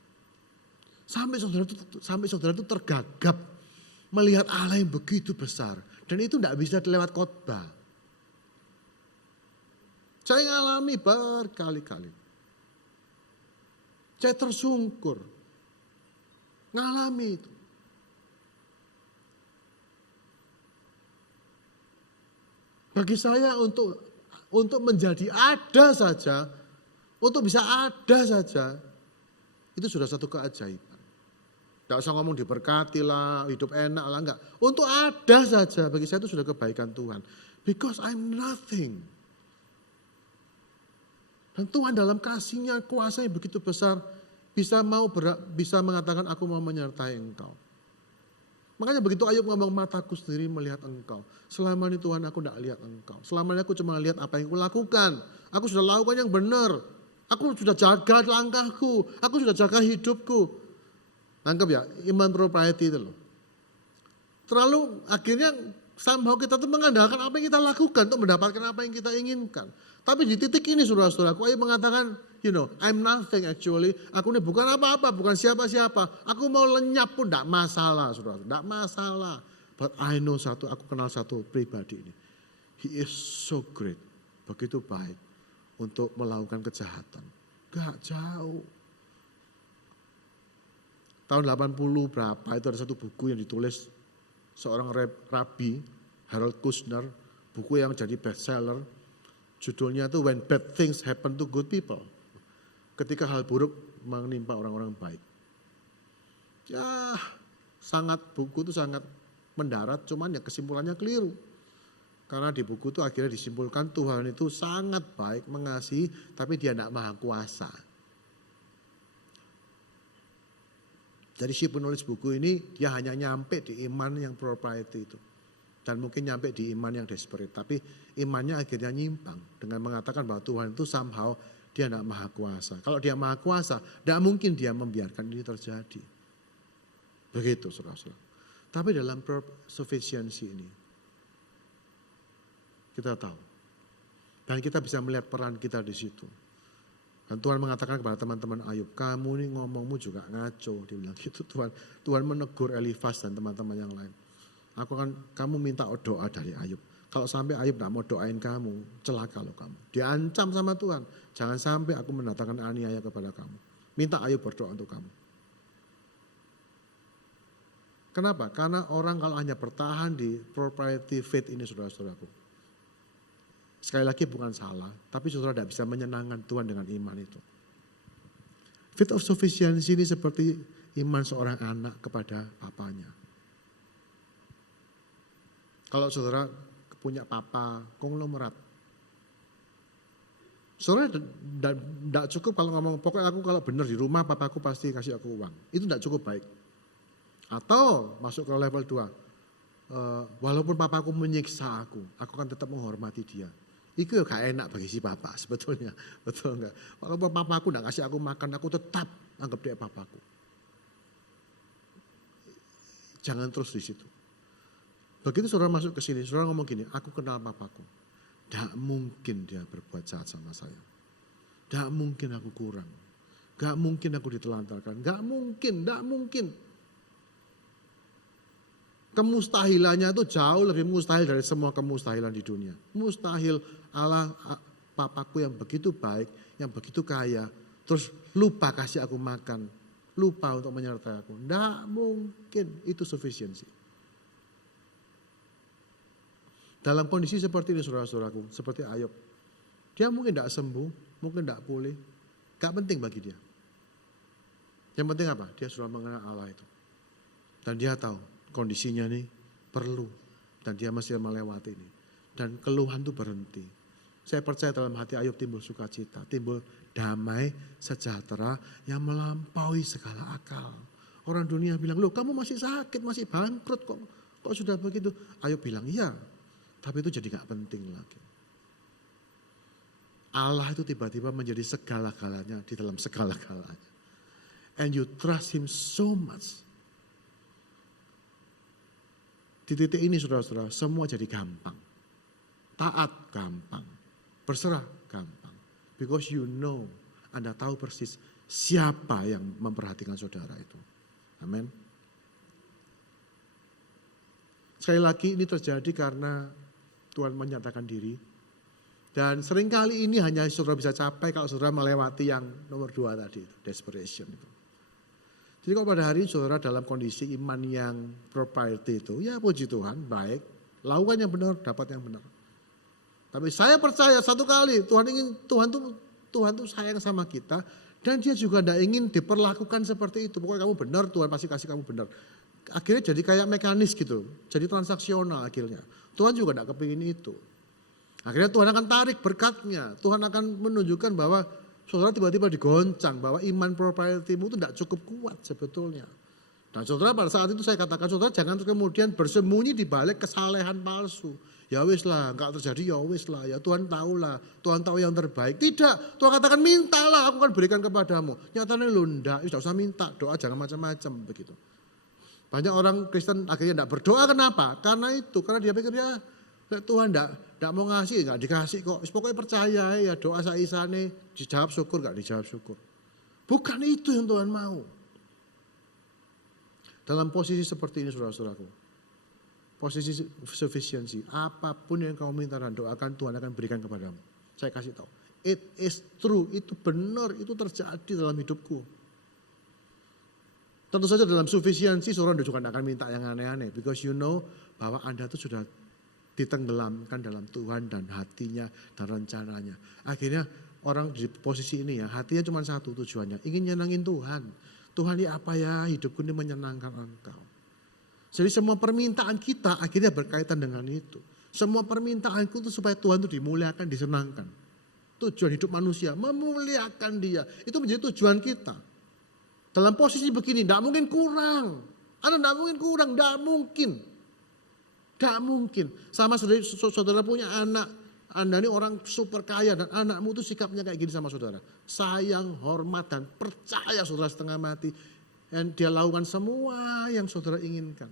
Sampai saudara itu tergagap melihat Allah yang begitu besar. Dan itu tidak bisa lewat khotbah. Saya ngalami berkali-kali. Saya tersungkur. Ngalami itu. Bagi saya untuk menjadi ada saja, untuk bisa ada saja, itu sudah satu keajaiban. Tidak usah ngomong diberkati lah, hidup enak lah, enggak. Untuk ada saja, bagi saya itu sudah kebaikan Tuhan. Because I'm nothing. Dan Tuhan dalam kasih-Nya, kuasa yang begitu besar, bisa mengatakan aku mau menyertai engkau. Makanya begitu Ayub ngomong, mataku sendiri melihat engkau. Selama ini Tuhan aku tidak lihat engkau. Selama ini aku cuma lihat apa yang aku lakukan. Aku sudah lakukan yang benar. Aku sudah jaga langkahku. Aku sudah jaga hidupku. Nangkep ya, iman propriety itu loh. Terlalu akhirnya somehow kita tuh mengandalkan apa yang kita lakukan untuk mendapatkan apa yang kita inginkan. Tapi di titik ini saudara-saudaraku, Ayub mengatakan, I'm nothing actually. Aku ini bukan apa-apa, bukan siapa-siapa. Aku mau lenyap pun tidak masalah, saudara. Tidak masalah. But I know aku kenal satu pribadi ini. He is so great, begitu baik untuk melakukan kejahatan. Gak jauh. Tahun 80 berapa itu ada satu buku yang ditulis seorang rabi, Harold Kushner, buku yang jadi bestseller. Judulnya itu When Bad Things Happen to Good People. Ketika hal buruk menimpa orang-orang baik. Ya, buku itu sangat mendarat, cuman ya kesimpulannya keliru. Karena di buku itu akhirnya disimpulkan Tuhan itu sangat baik, mengasihi, tapi dia tidak maha kuasa. Jadi si penulis buku ini dia hanya nyampe di iman yang propriety itu. Dan mungkin nyampe di iman yang desperate. Tapi imannya akhirnya nyimpang dengan mengatakan bahwa Tuhan itu somehow dia tidak maha kuasa. Kalau dia maha kuasa, tidak mungkin dia membiarkan ini terjadi. Begitu saudara-saudara. Tapi dalam sufficiency ini, kita tahu. Dan kita bisa melihat peran kita di situ. Dan Tuhan mengatakan kepada teman-teman Ayub, kamu ini ngomongmu juga ngaco. Dia bilang gitu Tuhan. Tuhan menegur Elifaz dan teman-teman yang lain. Kamu minta doa dari Ayub. Kalau sampai Ayub tidak mau doain kamu, celaka loh kamu. Diancam sama Tuhan. Jangan sampai aku mendatangkan aniaya kepada kamu. Minta Ayub berdoa untuk kamu. Kenapa? Karena orang kalau hanya bertahan di propriety faith ini saudara-saudaraku. Sekali lagi bukan salah, tapi saudara tidak bisa menyenangkan Tuhan dengan iman itu. Faith of sufficiency ini seperti iman seorang anak kepada papanya. Kalau saudara punya papa konglomerat, saudara tidak cukup kalau ngomong, pokoknya aku kalau benar di rumah papaku pasti kasih aku uang. Itu tidak cukup baik. Atau masuk ke level 2, walaupun papaku menyiksa aku akan tetap menghormati dia. Itu gak enak bagi si papa sebetulnya, betul enggak? Walaupun papaku enggak kasih aku makan, aku tetap anggap dia papaku. Jangan terus di situ. Begitu saudara masuk ke sini, saudara ngomong gini, aku kenal papaku. Tidak mungkin dia berbuat jahat sama saya. Tidak mungkin aku kurang. Gak mungkin aku ditelantarkan. Gak mungkin, tidak mungkin. Kemustahilannya itu jauh lebih mustahil dari semua kemustahilan di dunia. Mustahil Allah, papaku yang begitu baik, yang begitu kaya, terus lupa kasih aku makan, lupa untuk menyertai aku. Tidak mungkin, itu sufficiency. Dalam kondisi seperti ini saudara-saudaraku, seperti Ayub. Dia mungkin tidak sembuh, mungkin tidak pulih, gak penting bagi dia. Yang penting apa? Dia sudah mengenal Allah itu. Dan dia tahu kondisinya nih perlu. Dan dia masih melewati ini. Dan keluhan itu berhenti. Saya percaya dalam hati Ayub timbul sukacita, timbul damai, sejahtera yang melampaui segala akal. Orang dunia bilang, loh kamu masih sakit, masih bangkrut kok sudah begitu. Ayub bilang, iya, tapi itu jadi gak penting lagi. Allah itu tiba-tiba menjadi segala-galanya di dalam segala-galanya. And you trust him so much. Di titik ini saudara-saudara, semua jadi gampang. Taat gampang. Berserah gampang. Because you know, Anda tahu persis siapa yang memperhatikan saudara itu. Amin. Sekali lagi ini terjadi karena Tuhan menyatakan diri. Dan seringkali ini hanya saudara bisa capai kalau saudara melewati yang nomor 2 tadi, desperation itu. Jadi kalau pada hari ini saudara dalam kondisi iman yang propriety itu, ya puji Tuhan, baik. Lakukan yang benar, dapat yang benar. Tapi saya percaya satu kali, Tuhan tuh sayang sama kita. Dan dia juga tidak ingin diperlakukan seperti itu. Pokoknya kamu benar, Tuhan pasti kasih kamu benar. Akhirnya jadi kayak mekanis gitu, jadi transaksional akhirnya. Tuhan juga tidak kepingin itu. Akhirnya Tuhan akan tarik berkatnya. Tuhan akan menunjukkan bahwa saudara tiba-tiba digoncang bahwa iman propriety-mu itu tidak cukup kuat sebetulnya. Dan saudara pada saat itu saya katakan saudara jangan kemudian bersembunyi di balik kesalehan palsu. Ya wis lah, enggak terjadi ya wis lah, ya Tuhan tahulah, Tuhan tahu yang terbaik. Tidak, Tuhan katakan mintalah aku akan berikan kepadamu. Nyatanya lu enggak, tidak usah minta, doa jangan macam-macam begitu. Banyak orang Kristen akhirnya tidak berdoa kenapa? Karena itu, karena dia pikir ya Tuhan tidak mau ngasih, enggak dikasih kok. Pokoknya percaya ya doa saisane, dijawab syukur, enggak dijawab syukur. Bukan itu yang Tuhan mau. Dalam posisi seperti ini saudara-saudaraku, posisi sufficiency, apapun yang kamu minta dan doakan Tuhan akan berikan kepadamu. Saya kasih tahu, it is true, itu benar, itu terjadi dalam hidupku. Tentu saja dalam sufficiency saudara juga tidak akan minta yang aneh-aneh, because you know bahwa Anda itu sudah ditenggelamkan dalam Tuhan dan hatinya dan rencananya. Akhirnya orang di posisi ini ya, hatinya cuma satu tujuannya, ingin nyenangin Tuhan. Tuhan ya apa ya, hidupku ini menyenangkan Engkau. Jadi semua permintaan kita akhirnya berkaitan dengan itu. Semua permintaanku itu supaya Tuhan itu dimuliakan, disenangkan. Tujuan hidup manusia, memuliakan Dia. Itu menjadi tujuan kita. Dalam posisi begini, tidak mungkin kurang. Anda tidak mungkin kurang, tidak mungkin. Tidak mungkin. Sama saudara punya anak, Anda ini orang super kaya dan anakmu itu sikapnya kayak gini sama saudara. Sayang, hormat dan percaya saudara setengah mati. Dan dia lakukan semua yang saudara inginkan.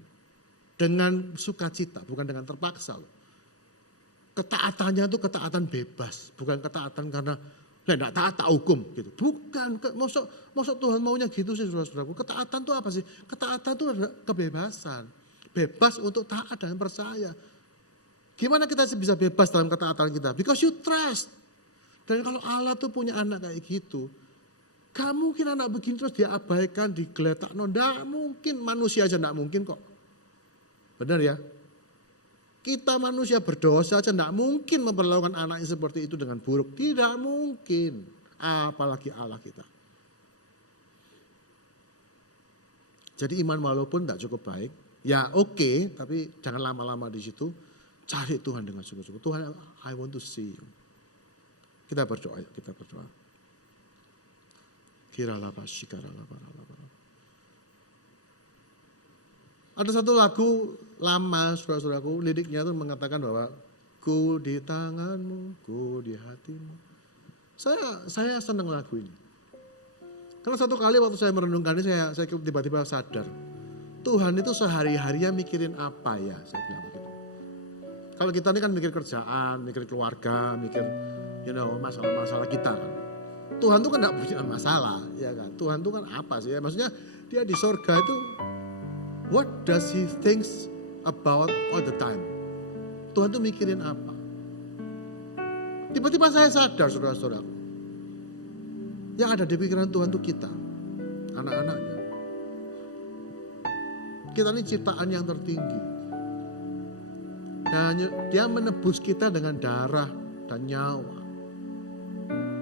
Dengan sukacita, bukan dengan terpaksa. Ketaatannya itu ketaatan bebas. Bukan ketaatan karena tidak taat hukum. Gitu. Bukan, maksud Tuhan maunya gitu sih saudara-saudaraku. Ketaatan itu apa sih? Ketaatan itu adalah kebebasan. Bebas untuk taat dan percaya. Gimana kita bisa bebas dalam ketaatan kita? Because you trust. Dan kalau Allah tuh punya anak kayak gitu, gak mungkin anak begini terus diabaikan, digeletak. No, gak mungkin, manusia aja gak mungkin kok. Benar ya? Kita manusia berdosa aja gak mungkin memperlakukan anaknya seperti itu dengan buruk. Tidak mungkin. Apalagi Allah kita. Jadi iman walaupun gak cukup baik, ya oke, tapi jangan lama-lama di situ. Cari Tuhan dengan sungguh-sungguh. Tuhan, I want to see you. Kita berdoa, kita berdoa. Ada satu lagu lama, saudara-saudaraku, liriknya itu mengatakan bahwa ku di tanganmu, ku di hatimu. Saya senang lagu ini. Karena satu kali waktu saya merenungkan ini, saya tiba-tiba sadar. Tuhan itu sehari-harinya mikirin apa ya, saya bilang begitu. Kalau kita ini kan mikir kerjaan, mikir keluarga, mikir masalah-masalah kita kan. Tuhan itu kan gak punya masalah, ya kan. Tuhan itu kan apa sih ya, maksudnya dia di sorga itu, what does he thinks about all the time. Tuhan tuh mikirin apa? Tiba-tiba saya sadar, saudara-saudaraku. Yang ada di pikiran Tuhan tuh kita, anak-anaknya. Kita ini ciptaan yang tertinggi. Dan dia menebus kita dengan darah dan nyawa.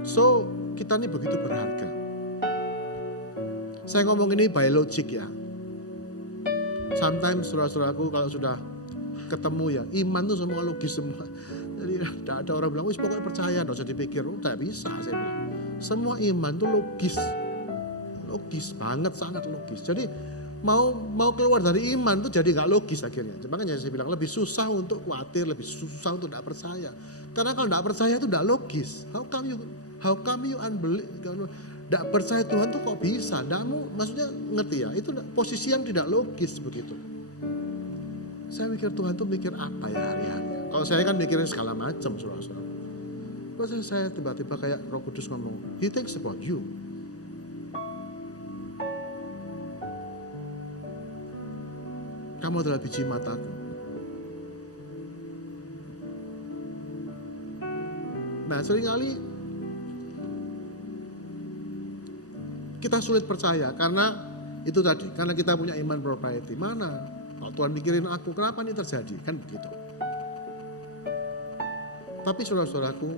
So, kita ini begitu berharga. Saya ngomong ini by logic ya. Sometimes saudara-saudaraku kalau sudah ketemu ya, iman tuh semua logis semua. Jadi tidak ada orang bilang, wis pokoknya percaya, tidak usah dipikir. Oh, tidak bisa, saya bilang. Semua iman tuh logis. Logis banget, sangat logis. Jadi mau keluar dari iman tuh jadi gak logis akhirnya. Makanya saya bilang lebih susah untuk khawatir, lebih susah untuk tidak percaya. Karena kalau tidak percaya itu tidak logis. How come you unbelieve? Tidak percaya Tuhan tuh kok bisa? Maksudnya ngerti ya? Itu posisi yang tidak logis begitu. Saya mikir Tuhan tuh mikir apa ya hari-hari. Kalau saya kan mikirin segala macam, saudara-saudara. Terus saya tiba-tiba kayak Roh Kudus ngomong, He thinks about you. Kamu adalah biji mataku. Nah, seringkali kita sulit percaya karena itu tadi, karena kita punya iman propriety. Mana? Kalau Tuhan mikirin aku, kenapa ini terjadi? Kan begitu. Tapi saudara-saudaraku,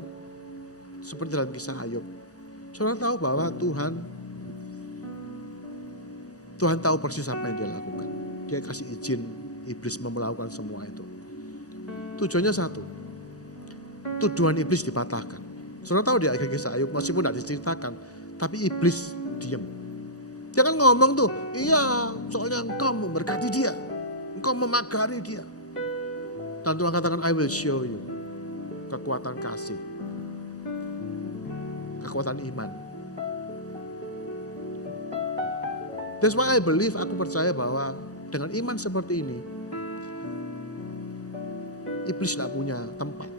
seperti dalam kisah Ayub, saudara tahu bahwa Tuhan tahu persis apa yang dia lakukan. Dia kasih izin iblis melakukan semua itu. Tujuannya satu, tuduhan iblis dipatahkan. Saudara tahu di akhir kisah Ayub, meskipun tidak diceritakan, tapi iblis diam. Dia kan ngomong tuh, iya soalnya engkau memberkati dia, engkau memagari dia. Dan Tuhan katakan, I will show you kekuatan kasih, kekuatan iman. That's why I believe, aku percaya bahwa dengan iman seperti ini, iblis tidak punya tempat.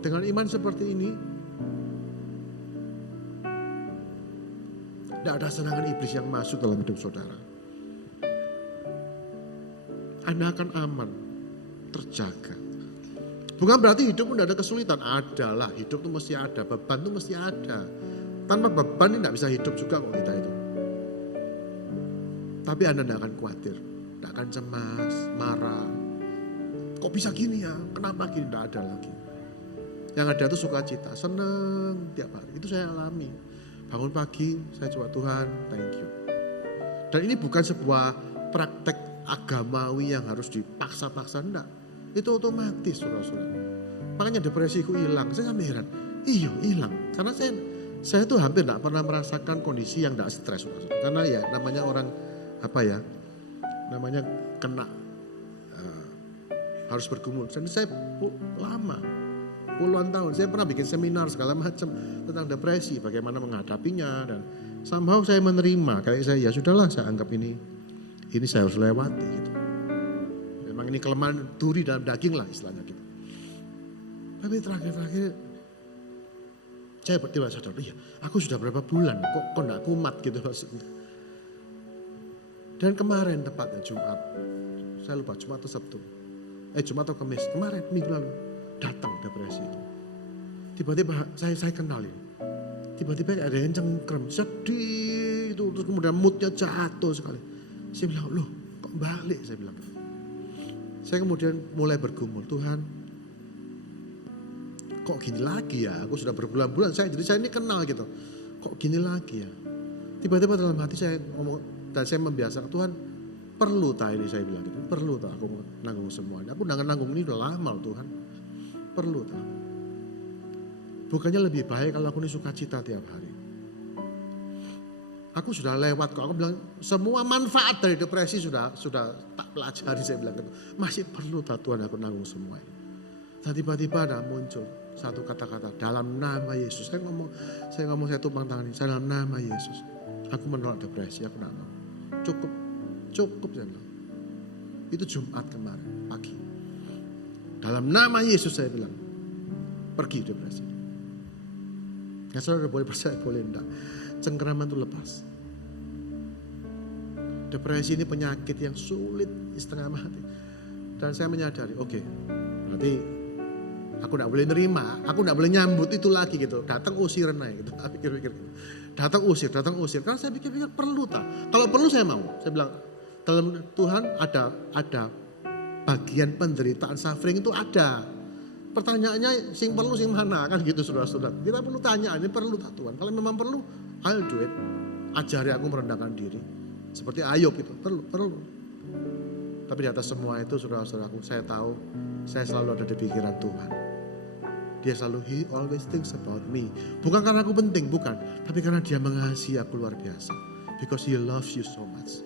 Dengan iman seperti ini, tidak ada serangan iblis yang masuk dalam hidup saudara. Anda akan aman, terjaga. Bukan berarti hidup tidak ada kesulitan. Adalah, hidup itu mesti ada, beban itu mesti ada. Tanpa beban ini tidak bisa hidup juga kok kita itu. Tapi Anda tidak akan khawatir, tidak akan cemas, marah. Kok bisa gini ya? Kenapa gini? Tidak ada lagi. Yang ada itu sukacita, senang tiap hari. Itu saya alami. Bangun pagi, saya coba Tuhan, thank you. Dan ini bukan sebuah praktek agamawi yang harus dipaksa-paksa, enggak. Itu otomatis, saudara-saudara. Makanya depresiku hilang. Saya sampai heran, iya hilang. Karena saya tuh hampir enggak pernah merasakan kondisi yang enggak stres, saudara-saudara. Karena ya namanya orang, namanya kena, harus bergumul. Dan saya lama, puluhan tahun, saya pernah bikin seminar segala macam tentang depresi, bagaimana menghadapinya, dan somehow saya menerima, kayak saya ya sudahlah, saya anggap ini saya harus lewati gitu. Memang ini kelemahan duri dalam daging lah istilahnya gitu. Tapi terakhir saya tiba-tiba sadar, iya aku sudah berapa bulan kok enggak kumat gitu maksudnya. Dan kemarin tepatnya Jumat, saya lupa Jumat atau Sabtu, Jumat atau Kamis, kemarin minggu lalu datang depresi itu. Tiba-tiba saya kenal ini. Tiba-tiba ada yang cengkrem, sedih itu, terus kemudian moodnya jatuh sekali. Saya bilang, loh kok balik? Saya bilang. Saya kemudian mulai bergumul, Tuhan kok gini lagi ya? Aku sudah berbulan-bulan, jadi saya ini kenal gitu. Kok gini lagi ya? Tiba-tiba dalam hati saya ngomong, dan saya membiasakan, Tuhan perlu tak ini, saya bilang gitu. Perlu tak aku nanggung semuanya? Aku nanggung ini udah lama Tuhan. Perlu tak? Bukannya lebih baik kalau aku ini sukacita tiap hari. Aku sudah lewat kok. Aku bilang semua manfaat dari depresi sudah tak pelajari, saya bilang gitu. Masih perlu tak Tuhan aku nanggung semua ini. Dan tiba-tiba ada muncul satu kata-kata, dalam nama Yesus. Saya ngomong saya tumpang tangan ini, dalam nama Yesus. Aku menolak depresi, aku tidak mau. Cukup saya bilang. Itu Jumat kemarin pagi. Dalam nama Yesus saya bilang, pergi depresi. Ya saudara boleh percaya, boleh enggak. Cengkeraman itu lepas. Depresi ini penyakit yang sulit setengah mati. Dan saya menyadari, oke, berarti aku enggak boleh nerima, aku enggak boleh nyambut itu lagi gitu. Datang usir naik gitu. Pikir-pikir gitu. Datang usir. Karena saya pikir-pikir perlu tak? Kalau perlu saya mau. Saya bilang, dalam Tuhan ada bagian penderitaan, suffering itu ada. Pertanyaannya sing perlu sing mana kan gitu saudara-saudara. Kita perlu tanya, ini perlu tak Tuhan? Kalau memang perlu, I'll do it. Ajari aku merendahkan diri. Seperti Ayub itu, perlu. Tapi di atas semua itu saudara-saudaraku, saya tahu saya selalu ada di pikiran Tuhan. Dia selalu, He always thinks about me. Bukan karena aku penting, bukan. Tapi karena dia mengasihi aku luar biasa. Because He loves you so much.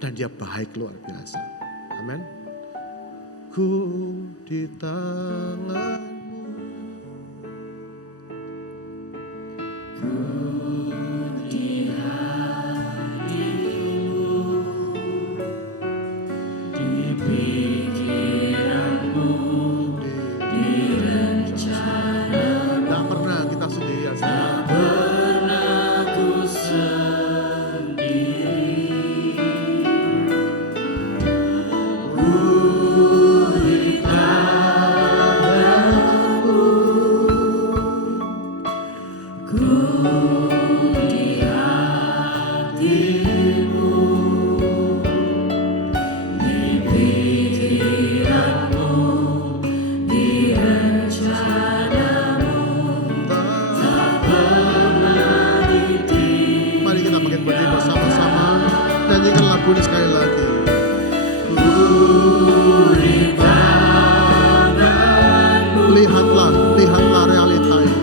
Dan dia baik luar biasa. Amin. Ku di tanganmu. Gak pernah kita sendirian. Mari kita makin berdiri bersama-sama. Nyanyikan lagu ini sekali lagi. Lihatlah realita ini.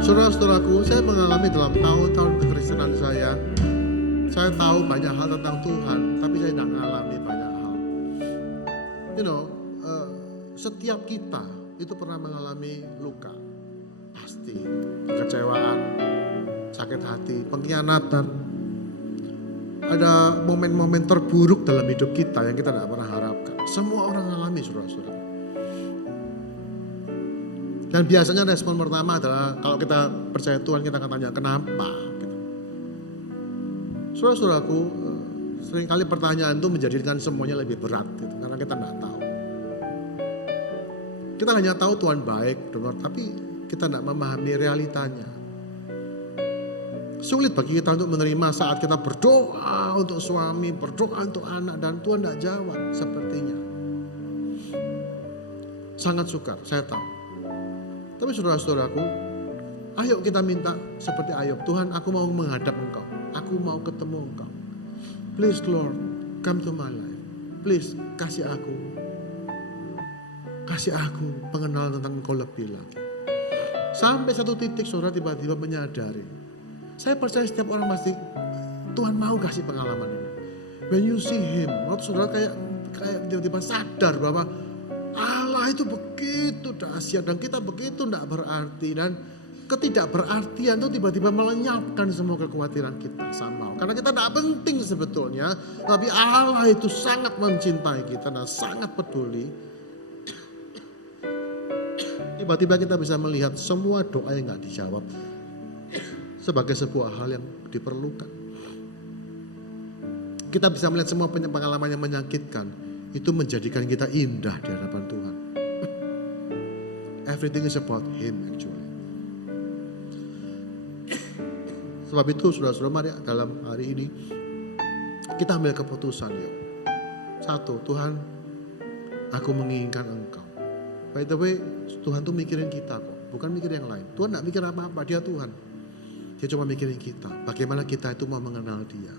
Saudara-saudaraku, saya mengalami dalam tahun-tahun kekristenan saya tahu banyak hal tentang Tuhan, tapi saya tidak mengalami banyak hal. Setiap kita itu pernah mengalami luka, pasti kekecewaan, sakit hati, pengkhianatan. Ada momen-momen terburuk dalam hidup kita yang kita tidak pernah harapkan. Semua orang mengalami, saudara-saudara. Dan biasanya respon pertama adalah kalau kita percaya Tuhan, kita akan tanya kenapa. Gitu. Saudara-saudaraku, seringkali pertanyaan itu menjadikan semuanya lebih berat gitu, karena kita tidak tahu. Kita hanya tahu Tuhan baik, benar, tapi kita tidak memahami realitanya. Sulit bagi kita untuk menerima saat kita berdoa untuk suami, berdoa untuk anak, dan Tuhan tidak jawab sepertinya. Sangat sukar, saya tahu. Tapi saudara-saudaraku, ayo kita minta seperti Ayub. Tuhan, aku mau menghadap Engkau. Aku mau ketemu Engkau. Please Lord, come to my life. Please, kasih aku pengenalan tentang Engkau lebih lagi. Sampai satu titik saudara tiba-tiba menyadari. Saya percaya setiap orang pasti Tuhan mau kasih pengalaman ini. When you see Him, waktu saudara kayak tiba-tiba sadar bahwa Allah itu begitu dahsyat dan kita begitu tidak berarti, dan ketidakberartian itu tiba-tiba melenyapkan semua kekhawatiran kita sama. Karena kita tidak penting sebetulnya, tapi Allah itu sangat mencintai kita dan sangat peduli. Tiba-tiba kita bisa melihat semua doa yang gak dijawab sebagai sebuah hal yang diperlukan. Kita bisa melihat semua pengalaman yang menyakitkan itu menjadikan kita indah di hadapan Tuhan. Everything is about Him actually. Sebab itu saudara-saudara, mari dalam hari ini kita ambil keputusan yuk. Satu, Tuhan, aku menginginkan Engkau. By the way, Tuhan tuh mikirin kita kok, bukan mikir yang lain. Tuhan gak mikir apa-apa, dia Tuhan. Dia cuma mikirin kita, bagaimana kita itu mau mengenal dia.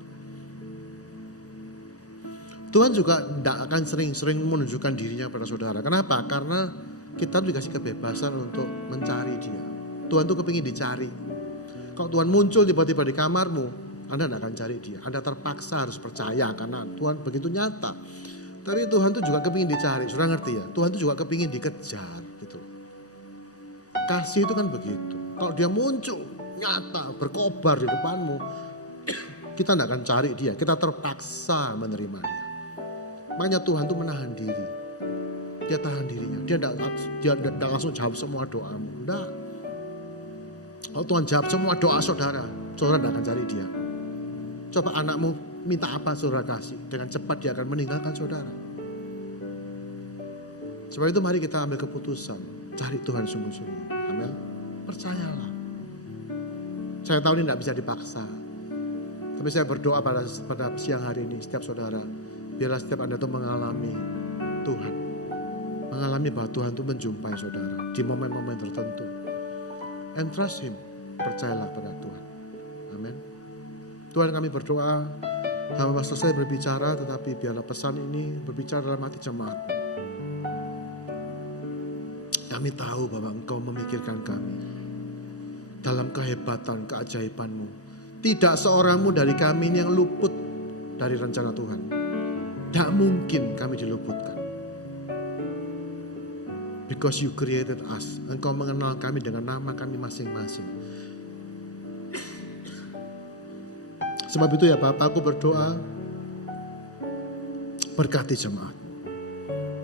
Tuhan juga tidak akan sering-sering menunjukkan dirinya pada saudara. Kenapa? Karena kita dikasih kebebasan untuk mencari dia. Tuhan tuh kepingin dicari. Kalau Tuhan muncul tiba-tiba di kamarmu, Anda tidak akan cari dia. Anda terpaksa harus percaya karena Tuhan begitu nyata. Tapi Tuhan tuh juga kepingin dicari, saudara ngerti ya? Tuhan tuh juga kepingin dikejar gitu. Kasih itu kan begitu. Kalau dia muncul, nyata, berkobar di depanmu, kita tidak akan cari dia. Kita terpaksa menerima dia. Makanya Tuhan tuh menahan diri. Dia tahan dirinya. Dia tidak langsung jawab semua doamu. Enggak. Kalau Tuhan jawab semua doa saudara, saudara tidak akan cari dia. Coba anakmu minta apa saudara kasih. Dengan cepat dia akan meninggalkan saudara. Sebab itu mari kita ambil keputusan. Cari Tuhan sungguh-sungguh. Amin. Percayalah. Saya tahu ini tidak bisa dipaksa. Tapi saya berdoa pada siang hari ini setiap saudara. Biarlah setiap Anda itu mengalami Tuhan. Mengalami bahwa Tuhan itu menjumpai saudara di momen-momen tertentu. And trust Him. Percayalah pada Tuhan. Amin. Tuhan kami berdoa. Hamba selesai berbicara tetapi biarlah pesan ini berbicara dalam hati jemaat. Kami tahu bahwa Engkau memikirkan kami. Dalam kehebatan, keajaiban-Mu. Tidak seorangmu dari kami ini yang luput dari rencana Tuhan. Tidak mungkin kami diluputkan. Because you created us. Engkau mengenal kami dengan nama kami masing-masing. Sebab itu ya Bapak, aku berdoa. Berkati jemaat.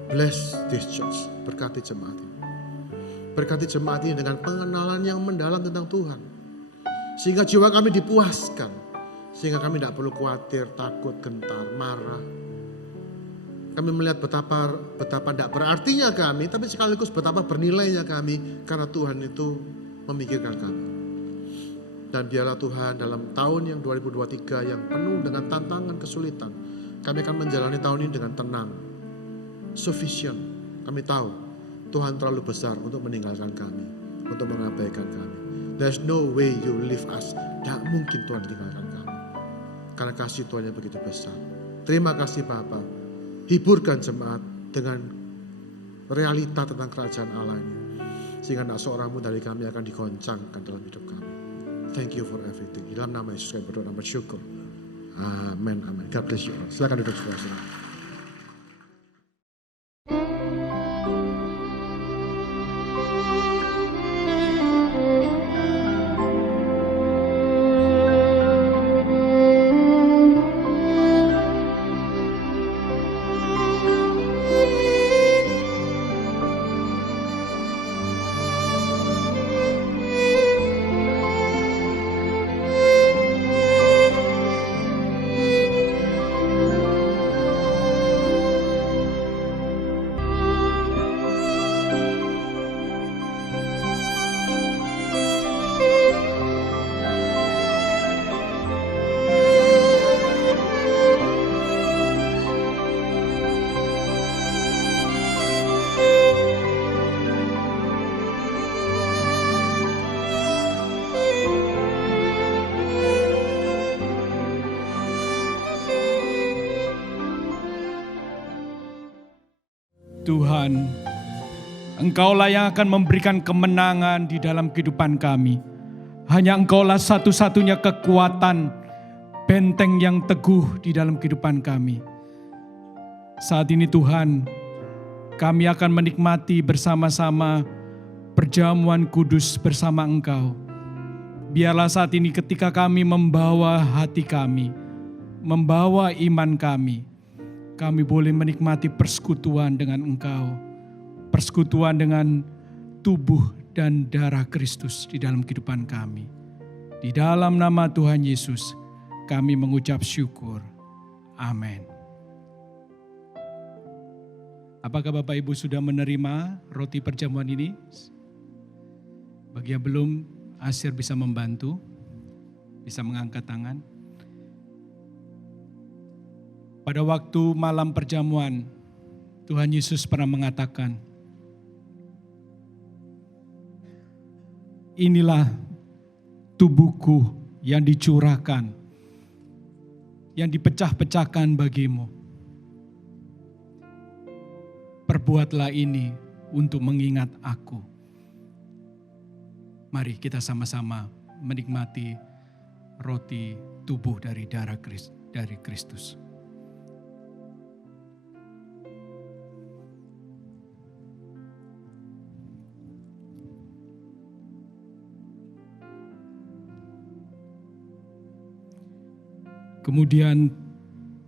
Bless this church. Berkati jemaat ini. Berkati jemaat ini dengan pengenalan yang mendalam tentang Tuhan. Sehingga jiwa kami dipuaskan. Sehingga kami tidak perlu khawatir, takut, gentar, marah. Kami melihat betapa tidak berartinya kami, tapi sekaligus betapa bernilainya kami karena Tuhan itu memikirkan kami. Dan biarlah Tuhan dalam tahun yang 2023 yang penuh dengan tantangan kesulitan, kami akan menjalani tahun ini dengan tenang. Sufficient. Kami tahu Tuhan terlalu besar untuk meninggalkan kami, untuk mengabaikan kami. There's no way you leave us. Tidak mungkin Tuhan tinggalkan kami. Karena kasih Tuhan yang begitu besar. Terima kasih Bapak. Hiburkan jemaat dengan realita tentang kerajaan Allah ini. Sehingga tidak seorangmu dari kami akan digoncangkan dalam hidup kami. Thank you for everything. Di dalam nama Yesus kami berdoa dan bersyukur. Amin, amin. God bless you all. Silakan duduk saudara-saudara. Tuhan, Engkaulah yang akan memberikan kemenangan di dalam kehidupan kami. Hanya Engkaulah satu-satunya kekuatan, benteng yang teguh di dalam kehidupan kami. Saat ini Tuhan, kami akan menikmati bersama-sama perjamuan kudus bersama Engkau. Biarlah saat ini ketika kami membawa hati kami, membawa iman kami boleh menikmati persekutuan dengan Engkau. Persekutuan dengan tubuh dan darah Kristus di dalam kehidupan kami. Di dalam nama Tuhan Yesus, kami mengucap syukur. Amin. Apakah Bapak Ibu sudah menerima roti perjamuan ini? Bagi yang belum, Asir bisa membantu, bisa mengangkat tangan. Pada waktu malam perjamuan, Tuhan Yesus pernah mengatakan, inilah tubuhku yang dicurahkan, yang dipecah-pecahkan bagimu. Perbuatlah ini untuk mengingat aku. Mari kita sama-sama menikmati roti tubuh dari darah Kristus. Kemudian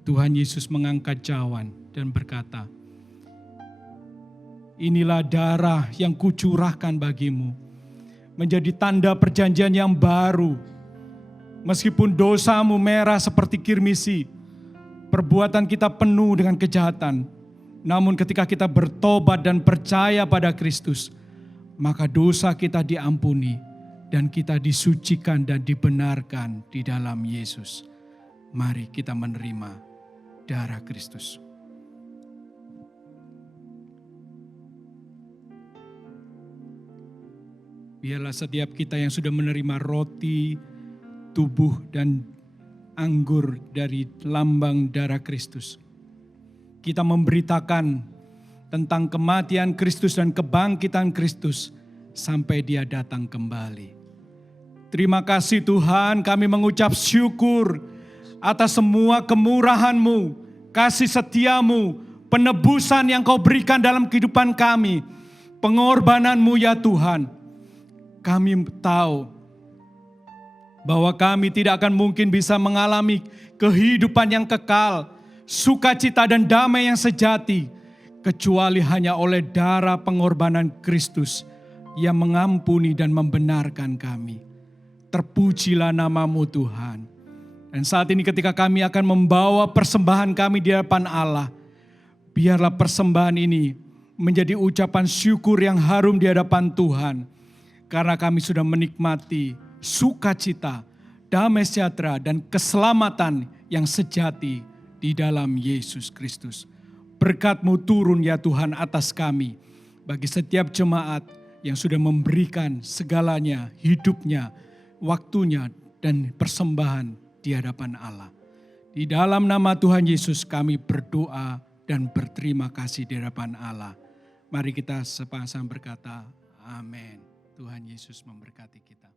Tuhan Yesus mengangkat cawan dan berkata, inilah darah yang kucurahkan bagimu, menjadi tanda perjanjian yang baru. Meskipun dosamu merah seperti kirmisi, perbuatan kita penuh dengan kejahatan, namun ketika kita bertobat dan percaya pada Kristus, maka dosa kita diampuni dan kita disucikan dan dibenarkan di dalam Yesus. Mari kita menerima darah Kristus. Biarlah setiap kita yang sudah menerima roti, tubuh dan anggur dari lambang darah Kristus, kita memberitakan tentang kematian Kristus dan kebangkitan Kristus sampai Dia datang kembali. Terima kasih Tuhan, kami mengucap syukur atas semua kemurahan-Mu, kasih setia-Mu, penebusan yang Kau berikan dalam kehidupan kami, pengorbanan-Mu ya Tuhan. Kami tahu bahwa kami tidak akan mungkin bisa mengalami kehidupan yang kekal, sukacita dan damai yang sejati, kecuali hanya oleh darah pengorbanan Kristus yang mengampuni dan membenarkan kami. Terpujilah nama-Mu Tuhan. Dan saat ini ketika kami akan membawa persembahan kami di hadapan Allah, biarlah persembahan ini menjadi ucapan syukur yang harum di hadapan Tuhan. Karena kami sudah menikmati sukacita, damai sejahtera dan keselamatan yang sejati di dalam Yesus Kristus. Berkat-Mu turun ya Tuhan atas kami, bagi setiap jemaat yang sudah memberikan segalanya, hidupnya, waktunya dan persembahan di hadapan Allah. Di dalam nama Tuhan Yesus kami berdoa dan berterima kasih di hadapan Allah. Mari kita sepasang berkata, amin. Tuhan Yesus memberkati kita.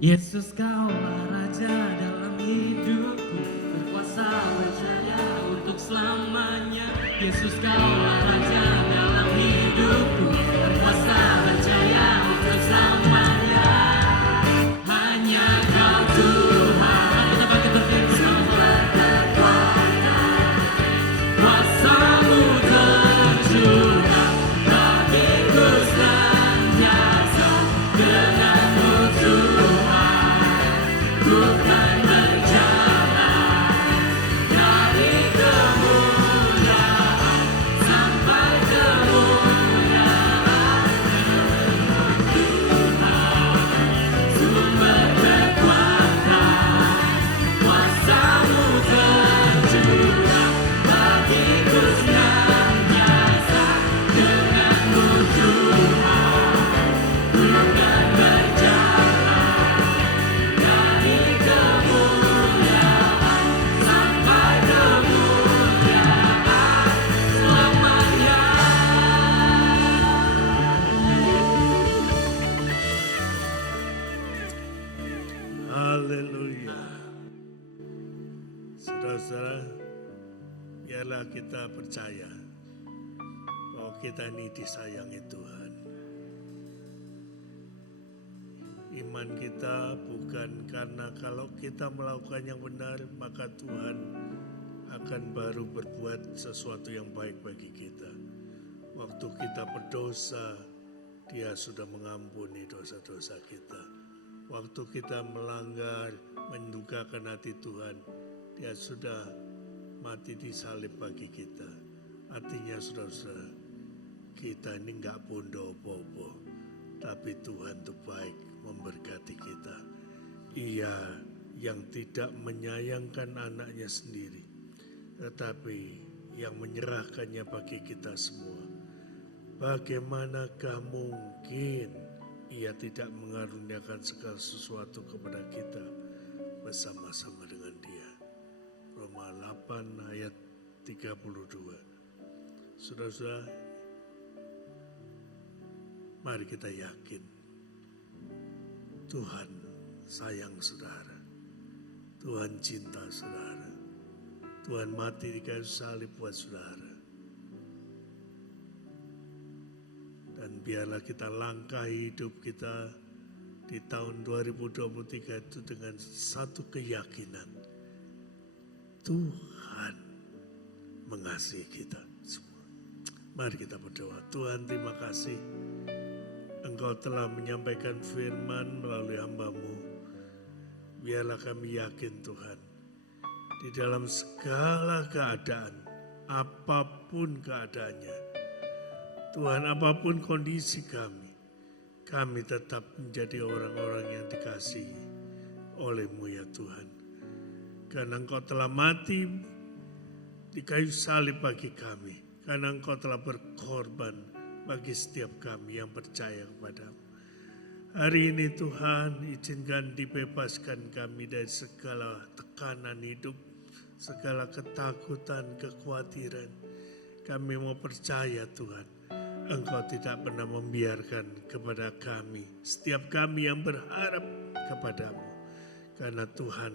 Yesus Kaulah Raja dalam hidupku, berkuasa berjaya untuk selamanya. Yesus Kaulah Raja dalam hidupku, berkuasa berjaya untuk selamanya. Hanya Kau Tuhan, kita bangkit berdiri sama berkekuatan, kuasa-Mu tercurah bagiku senantiasa. Dengan-Mu Tuhan, ku kan berjalan dari kemuliaan sampai kemuliaan. Tuhan, sumber kekuatan, kuasa-Mu tercurah bagiku senantiasa. Dengan-Mu Tuhan, ku kan berjalan dari kemuliaan sampai kemuliaan selamanya. Haleluya. Saudara-saudara, biarlah kita percaya bahwa kita ini disayangi Tuhan. Iman kita bukan karena kalau kita melakukan yang benar, maka Tuhan akan baru berbuat sesuatu yang baik bagi kita. Waktu kita berdosa, Dia sudah mengampuni dosa-dosa kita. Waktu kita melanggar, mendukakan hati Tuhan, Dia sudah mati di salib bagi kita. Artinya saudara-saudara, kita ini enggak bondo-bobo, tapi Tuhan itu baik memberkati kita. Ia yang tidak menyayangkan anaknya sendiri, tetapi yang menyerahkannya bagi kita semua. Bagaimanakah mungkin Ia tidak mengaruniakan segala sesuatu kepada kita bersama-sama dengan Dia. Roma 8 ayat 32. Saudara-saudara, mari kita yakin Tuhan sayang saudara, Tuhan cinta saudara, Tuhan mati di kayu salib buat saudara. Dan biarlah kita langkahi hidup kita di tahun 2023 itu dengan satu keyakinan. Tuhan mengasihi kita semua. Mari kita berdoa. Tuhan, terima kasih Engkau telah menyampaikan firman melalui hamba-Mu. Biarlah kami yakin Tuhan, di dalam segala keadaan, apapun keadaannya, Tuhan, apapun kondisi kami tetap menjadi orang-orang yang dikasihi oleh-Mu ya Tuhan. Karena Engkau telah mati di kayu salib bagi kami. Karena Engkau telah berkorban bagi setiap kami yang percaya kepada-Mu. Hari ini Tuhan, izinkan dibebaskan kami dari segala tekanan hidup, segala ketakutan, kekhawatiran. Kami mau percaya Tuhan, Engkau tidak pernah membiarkan kepada kami, setiap kami yang berharap kepada-Mu. Karena Tuhan,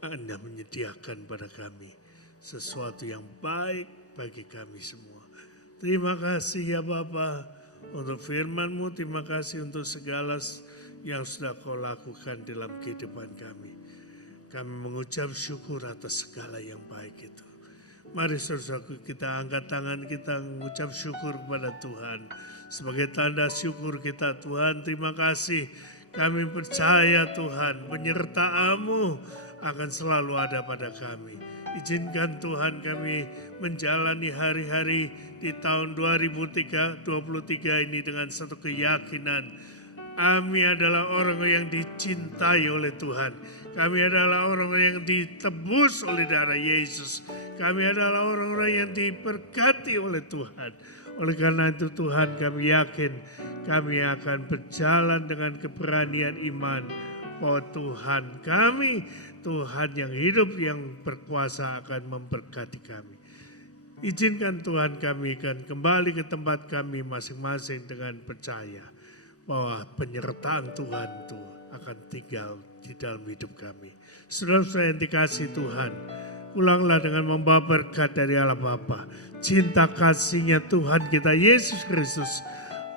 Anda menyediakan pada kami sesuatu yang baik bagi kami semua. Terima kasih ya Bapa untuk firman-Mu, terima kasih untuk segala yang sudah Kau lakukan dalam kehidupan kami. Kami mengucap syukur atas segala yang baik itu. Mari saudaraku, kita angkat tangan, kita mengucap syukur kepada Tuhan. Sebagai tanda syukur kita, Tuhan, terima kasih. Kami percaya Tuhan, penyertaan-Mu akan selalu ada pada kami. Izinkan Tuhan kami menjalani hari-hari di tahun 2023 ini dengan satu keyakinan. Kami adalah orang yang dicintai oleh Tuhan. Kami adalah orang yang ditebus oleh darah Yesus. Kami adalah orang-orang yang diberkati oleh Tuhan. Oleh karena itu Tuhan, kami yakin kami akan berjalan dengan keberanian iman bahwa Tuhan kami, Tuhan yang hidup, yang berkuasa akan memberkati kami. Izinkan Tuhan kami akan kembali ke tempat kami masing-masing dengan percaya bahwa penyertaan Tuhan itu akan tinggal di dalam hidup kami. Saudara-saudara yang dikasihi Tuhan, pulanglah dengan membawa berkat dari Allah Bapa, cinta kasihnya Tuhan kita Yesus Kristus,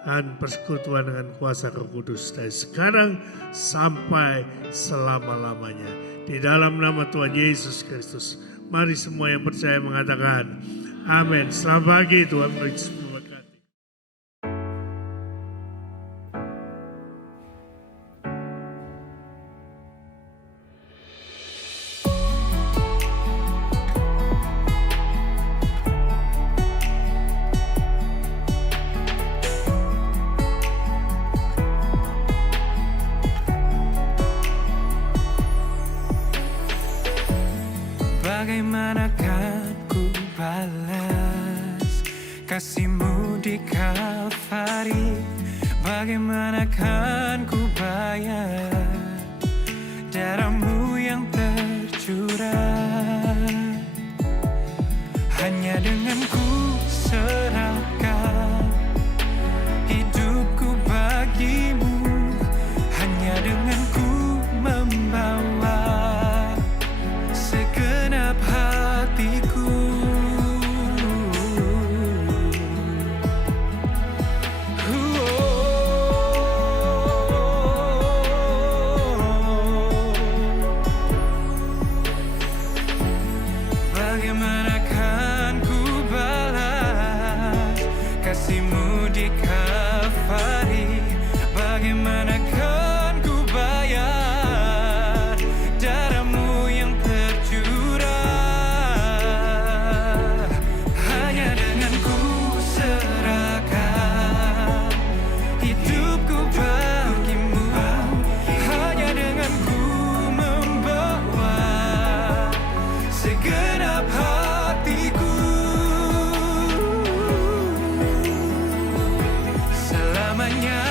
dan persekutuan dengan kuasa Roh Kudus dari sekarang sampai selama-lamanya. Di dalam nama Tuhan Yesus Kristus, mari semua yang percaya mengatakan amin. Selamat pagi, Tuhan memberkati. Bagaimanakah ku balas kasih-Mu di Kalvari? Bagaimanakah ku bayar darah-Mu yang tercurah? Hanya dengan ku serahkan hidupku bagi-Mu, hanya dengan ku membawa segenap hatiku. Bagaimanakah ku balas kasih-Mu di Kalvari? Bagaimanakah ku bayar darah-Mu yang tercurah? Hanya dengan ku serahkan hidupku bagi-Mu, hanya dengan ku membawa segenap hatiku. Selamanya